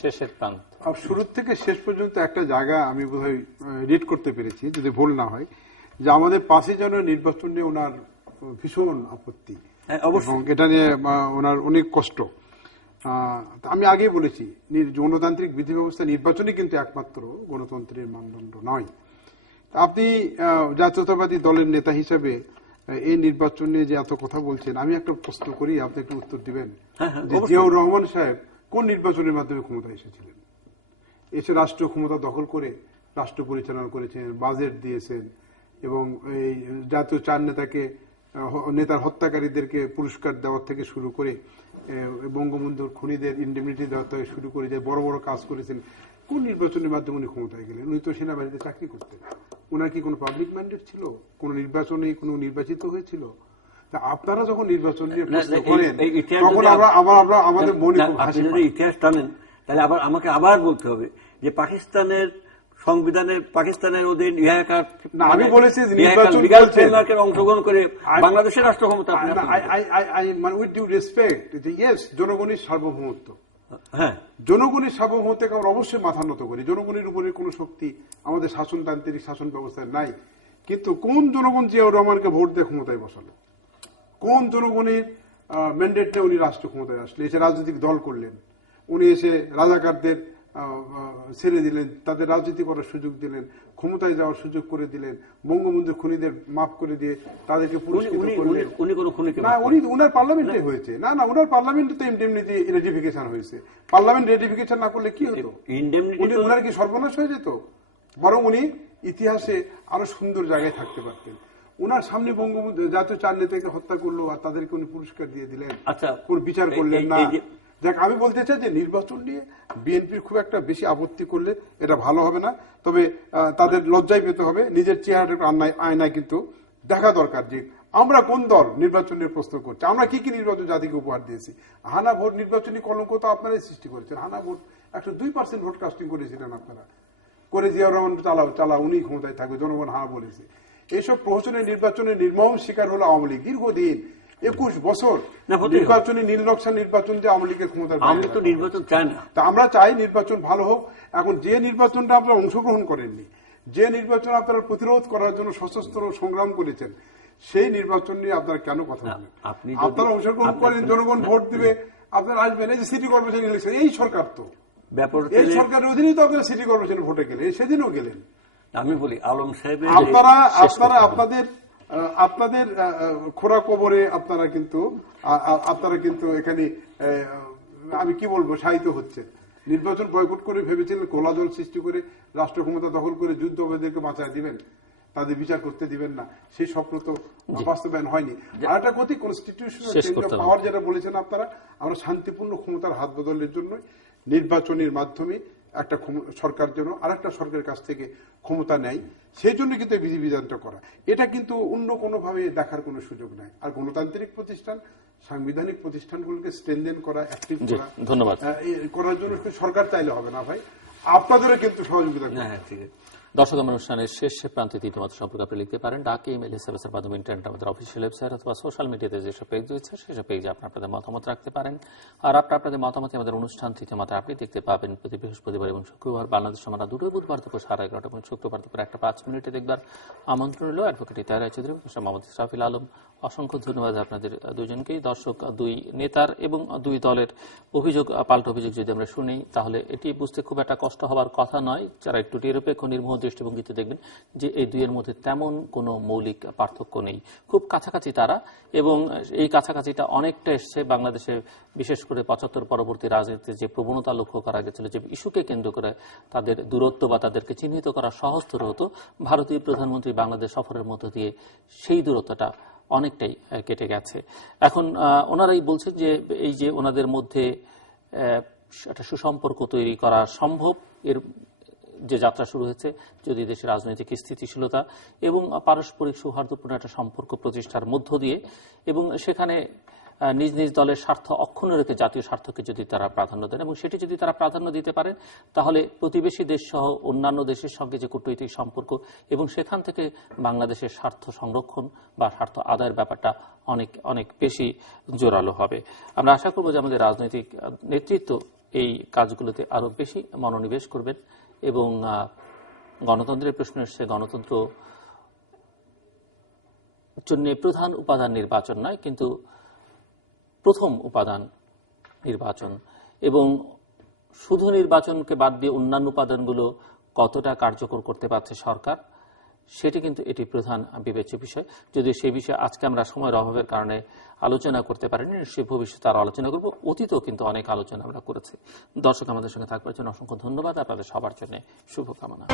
শেষের প্রান্ত, শুরু থেকে শেষ পর্যন্ত একটা জায়গা আমি বোধহয় রিড করতে পেরেছি, যদি ভুল না হয়, যে আমাদের 5 জানুয়ারি নির্বাচন নিয়ে ওনার ভীষণ আপত্তি, এবং এটা নিয়ে ওনার অনেক কষ্ট। আমি আগে বলেছি গণতান্ত্রিক বিধি ব্যবস্থা নির্বাচনই কিন্তু একমাত্র গণতন্ত্রের মানদণ্ড নয়। আপনি জাতীয়তাবাদী দলের নেতা হিসেবে এই নির্বাচন নিয়ে যে এত কথা বলছেন, আমি একটা প্রশ্ন করি, আপনি একটু উত্তর দিবেন যে জিয়াউর রহমান সাহেব কোন নির্বাচনের মাধ্যমে ক্ষমতা এসেছিলেন? এসে রাষ্ট্র ক্ষমতা দখল করে রাষ্ট্র পরিচালনা করেছেন, বাজেট দিয়েছেন, এবং এই জাতীয় 4 নেতার হত্যাকারীদেরকে পুরস্কার দেওয়ার থেকে শুরু করে বঙ্গবন্ধুর খুনিদের ইন্ডেমনিটি দেওয়ার থেকে শুরু করে যে বড় বড় কাজ করেছেন। কোন নির্বাচনের মাধ্যমে উনি ক্ষমতায় গেলেন? উনি তো সেনাবাহিনীতে চাকরি করতেন। ওনার কি কোনো পাবলিক ম্যান্ডেট ছিল? কোন নির্বাচনে কোনো নির্বাচিত হয়েছিল? আপনারা যখন নির্বাচন নিয়ে প্রশ্ন করেন তখন আমাদের মনে ইতিহাস টানেন, তাহলে আমাকে আবার বলতে হবে যে পাকিস্তানের সংবিধানের পাকিস্তানের অধীন আমি বলেছি অংশগ্রহণ করে বাংলাদেশের রাষ্ট্র ক্ষমতা, উইথ ডিউ রেসপেক্ট, ইয়েস, জনগণের সার্বভৌমত্ব, হ্যাঁ, জনগণের সার্বভৌমত্বকে আমরা অবশ্যই মাথা নত করি। জনগণের উপরে কোনো শক্তি আমাদের শাসনতান্ত্রিক শাসন ব্যবস্থায় নাই। কিন্তু কোন জনগণ জিয়াউর রহমানকে ভোট দিয়ে ক্ষমতায় বসালো? কোন জনগণের ম্যান্ডেটে উনি রাষ্ট্র ক্ষমতায় আসলে? এসে রাজনৈতিক দল করলেন, উনি এসে রাজাকারদের ছেড়ে দিলেন, তাদের রাজনীতি করার সুযোগ দিলেন, ক্ষমতায় যাওয়ার সুযোগ করে দিলেন, বঙ্গবন্ধু খুনিদের মাফ করে দিয়ে তাদেরকে পুরস্কৃত করলেন। উনার পার্লামেন্টে হয়েছে, না উনার পার্লামেন্টে তো ইন্ডেমনিটি রেটিফিকেশন হয়েছে। পার্লামেন্ট রেটিফিকেশন না করলে কি হতো? উনার কি সর্বনাশ হয়ে যেত? বরং উনি ইতিহাসে আরো সুন্দর জায়গায় থাকতে পারতেন। উনার সামনে বঙ্গবন্ধু জাতীয় 4 নেতাকে হত্যা করলো আর তাদেরকে উনি পুরস্কার দিয়ে দিলেন, কোন বিচার করলেন না। দেখ, আমি বলতে চাই যে নির্বাচন নিয়ে বিএনপির খুব একটা বেশি আপত্তি করলে এটা ভালো হবে না। তবে তাদের লজ্জায় পেতে হবে, নিজের চেহারাটাকে আয়নায় কিন্তু দেখা দরকার যে আমরা কোন দল নির্বাচনের প্রশ্ন করছি? আমরা কি কি নির্বাচন জাতিকে উপহার দিয়েছি? হানা ভোট, নির্বাচনী কলঙ্ক তো আপনারাই সৃষ্টি করেছেন। হানা ভোট 102% ভোট কাস্টিং করেছিলেন আপনারা, করে জিয়াউর রহমান চালাও উনি ক্ষমতায় থাকবে, জনগণ হা বলেছে। এইসব প্রহসনের নির্বাচনের নির্মম শিকার হলো আওয়ামী লীগ। দীর্ঘদিন 21 বছর নির্বাচনী নীল নকশা নির্বাচন যে আওয়ামী লীগের ক্ষমতার নির্বাচন চায় না। তা আমরা চাই নির্বাচন ভালো হোক। এখন যে নির্বাচনটা আপনারা অংশগ্রহণ করেননি, যে নির্বাচন আপনারা প্রতিরোধ করার জন্য সশস্ত্র সংগ্রাম করেছেন, সেই নির্বাচন নিয়ে আপনারা কেন কথা বলেন? আপনারা অংশগ্রহণ করেন, জনগণ ভোট দিবে, আপনারা আসবেন। এই যে সিটি কর্পোরেশন ইলেকশন, এই সরকার তো, এই সরকারের অধীনেই তো আপনারা সিটি কর্পোরেশন ভোটে গেলেন, সেদিনও গেলেন। আমি বলি আলম সাহেব, আপনাদের খোরা কবরে আপনারা কিন্তু এখানে আমি কি বলবো শায়িত হচ্ছে। নির্বাচন বয়কট করে ভেবেছিলেন কোলাহল সৃষ্টি করে রাষ্ট্র ক্ষমতা দখল করে যুদ্ধ অপরাধীদেরকে বাঁচায় দিবেন, তাদের বিচার করতে দিবেন না। সেই স্বপ্ন তো বাস্তবায়ন হয়নি। আর একটা গতি কনস্টিটিউশনাল চেঞ্জ অফ পাওয়ার যেটা বলেছেন আপনারা, আমরা শান্তিপূর্ণ ক্ষমতার হাত বদলের জন্য নির্বাচনের মাধ্যমে একটা সরকার যেন আর একটা সরকারের কাছ থেকে ক্ষমতা নেয়, সেই জন্য কিন্তু বিধিবিধানটা করা। এটা কিন্তু অন্য কোনোভাবে দেখার কোনো সুযোগ নাই। আর গণতান্ত্রিক প্রতিষ্ঠান, সাংবিধানিক প্রতিষ্ঠানগুলোকে স্ট্রেনথেন করা, অ্যাক্টিভ করা, ধন্যবাদ করার জন্য সরকার চাইলে হবে না ভাই, আপনাদেরও কিন্তু সহযোগিতা করতে হবে। দর্শক, অনুষ্ঠানের শেষ প্রান্তে তৃতীয়মত সম্পর্কে আপনি লিখতে পারেন ডাকে, ইমেল, এসএমএস-এর মাধ্যমে, ইন্টারনেট, আমাদের অফিসিয়াল ওয়েবসাইট অথবা সোশ্যাল মিডিয়াতে যেসব পেজ রয়েছে সেসব পেজে আপনাদের মতামত রাখতে পারেন। আর আপনাদের মতামতে আমাদের অনুষ্ঠান তৃতীয়মত আপনি দেখতে পাবেন প্রতি বৃহস্পতিবার এবং শুক্রবার বাংলাদেশ সময় দুটো, বুধবার দুপুর 11:30 এবং শুক্রবার দুপুর 1:05 দেখবার আমন্ত্রণ রইল। অ্যাডভোকেট ইতারা রায়চৌধুরী, মোহাম্মদ ইসরাফিল আলম, অসংখ্য ধন্যবাদ আপনাদের দুজনকেই। দর্শক, দুই নেতার এবং দুই দলের অভিযোগ, পাল্টা অভিযোগ যদি আমরা শুনি, তাহলে এটি বুঝতে খুব একটা কষ্ট হওয়ার কথা নয়। যারা একটু নিরপেক্ষ নির্মোহ দৃষ্টিভঙ্গিতে দেখবেন যে এই দুইয়ের মধ্যে তেমন কোনো মৌলিক পার্থক্য নেই, খুব কাছাকাছি তারা। এবং এই কাছাকাছিটা অনেকটা এসছে বাংলাদেশে, বিশেষ করে 75 পরবর্তী রাজনীতিতে যে প্রবণতা লক্ষ্য করা গেছিল, যে ইস্যুকে কেন্দ্র করে তাদের দূরত্ব বা তাদেরকে চিহ্নিত করা সহজতর হতো, ভারতীয় প্রধানমন্ত্রী বাংলাদেশ সফরের মধ্য দিয়ে সেই দূরত্বটা অনেকটাই কেটে গেছে। এখন ওনারাই বলছেন যে এই যে ওনাদের মধ্যে একটা সুসম্পর্ক তৈরি করা সম্ভব, এর যে যাত্রা শুরু হয়েছে, যদি দেশের রাজনৈতিক স্থিতিশীলতা এবং পারস্পরিক সৌহার্দ্যপূর্ণ একটা সম্পর্ক প্রতিষ্ঠার মধ্য দিয়ে, এবং সেখানে নিজ নিজ দলের স্বার্থ অক্ষুণ্ণ রেখে জাতীয় স্বার্থকে যদি তারা প্রাধান্য দেন, এবং সেটি যদি তারা প্রাধান্য দিতে পারেন, তাহলে প্রতিবেশী দেশ সহ অন্যান্য দেশের সঙ্গে যে কূটনৈতিক সম্পর্ক এবং সেখান থেকে বাংলাদেশের স্বার্থ সংরক্ষণ বা স্বার্থ আদায়ের ব্যাপারটা অনেক অনেক বেশি জোরালো হবে। আমরা আশা করব যে আমাদের রাজনৈতিক নেতৃত্ব এই কাজগুলোতে আরো বেশি মনোনিবেশ করবেন এবং গণতন্ত্রের প্রশ্ন এসছে, গণতন্ত্র জন্য প্রধান উপাদান নির্বাচন নয়, কিন্তু প্রথম উপাদান নির্বাচন, এবং শুধু নির্বাচনকে বাদ দিয়ে অন্যান্য উপাদানগুলো কতটা কার্যকর করতে পারছে সরকার, সেটি কিন্তু এটি প্রধান বিবেচ্য বিষয়। যদিও সেই বিষয়ে আজকে আমরা সময়ের অভাবের কারণে আলোচনা করতে পারিনি, নিশ্চয়ই ভবিষ্যতে আরো আলোচনা করব। অতীতেও কিন্তু অনেক আলোচনা আমরা করেছি। দর্শক, আমাদের সঙ্গে থাকবার জন্য অসংখ্য ধন্যবাদ। আপনাদের সবার জন্য শুভকামনা।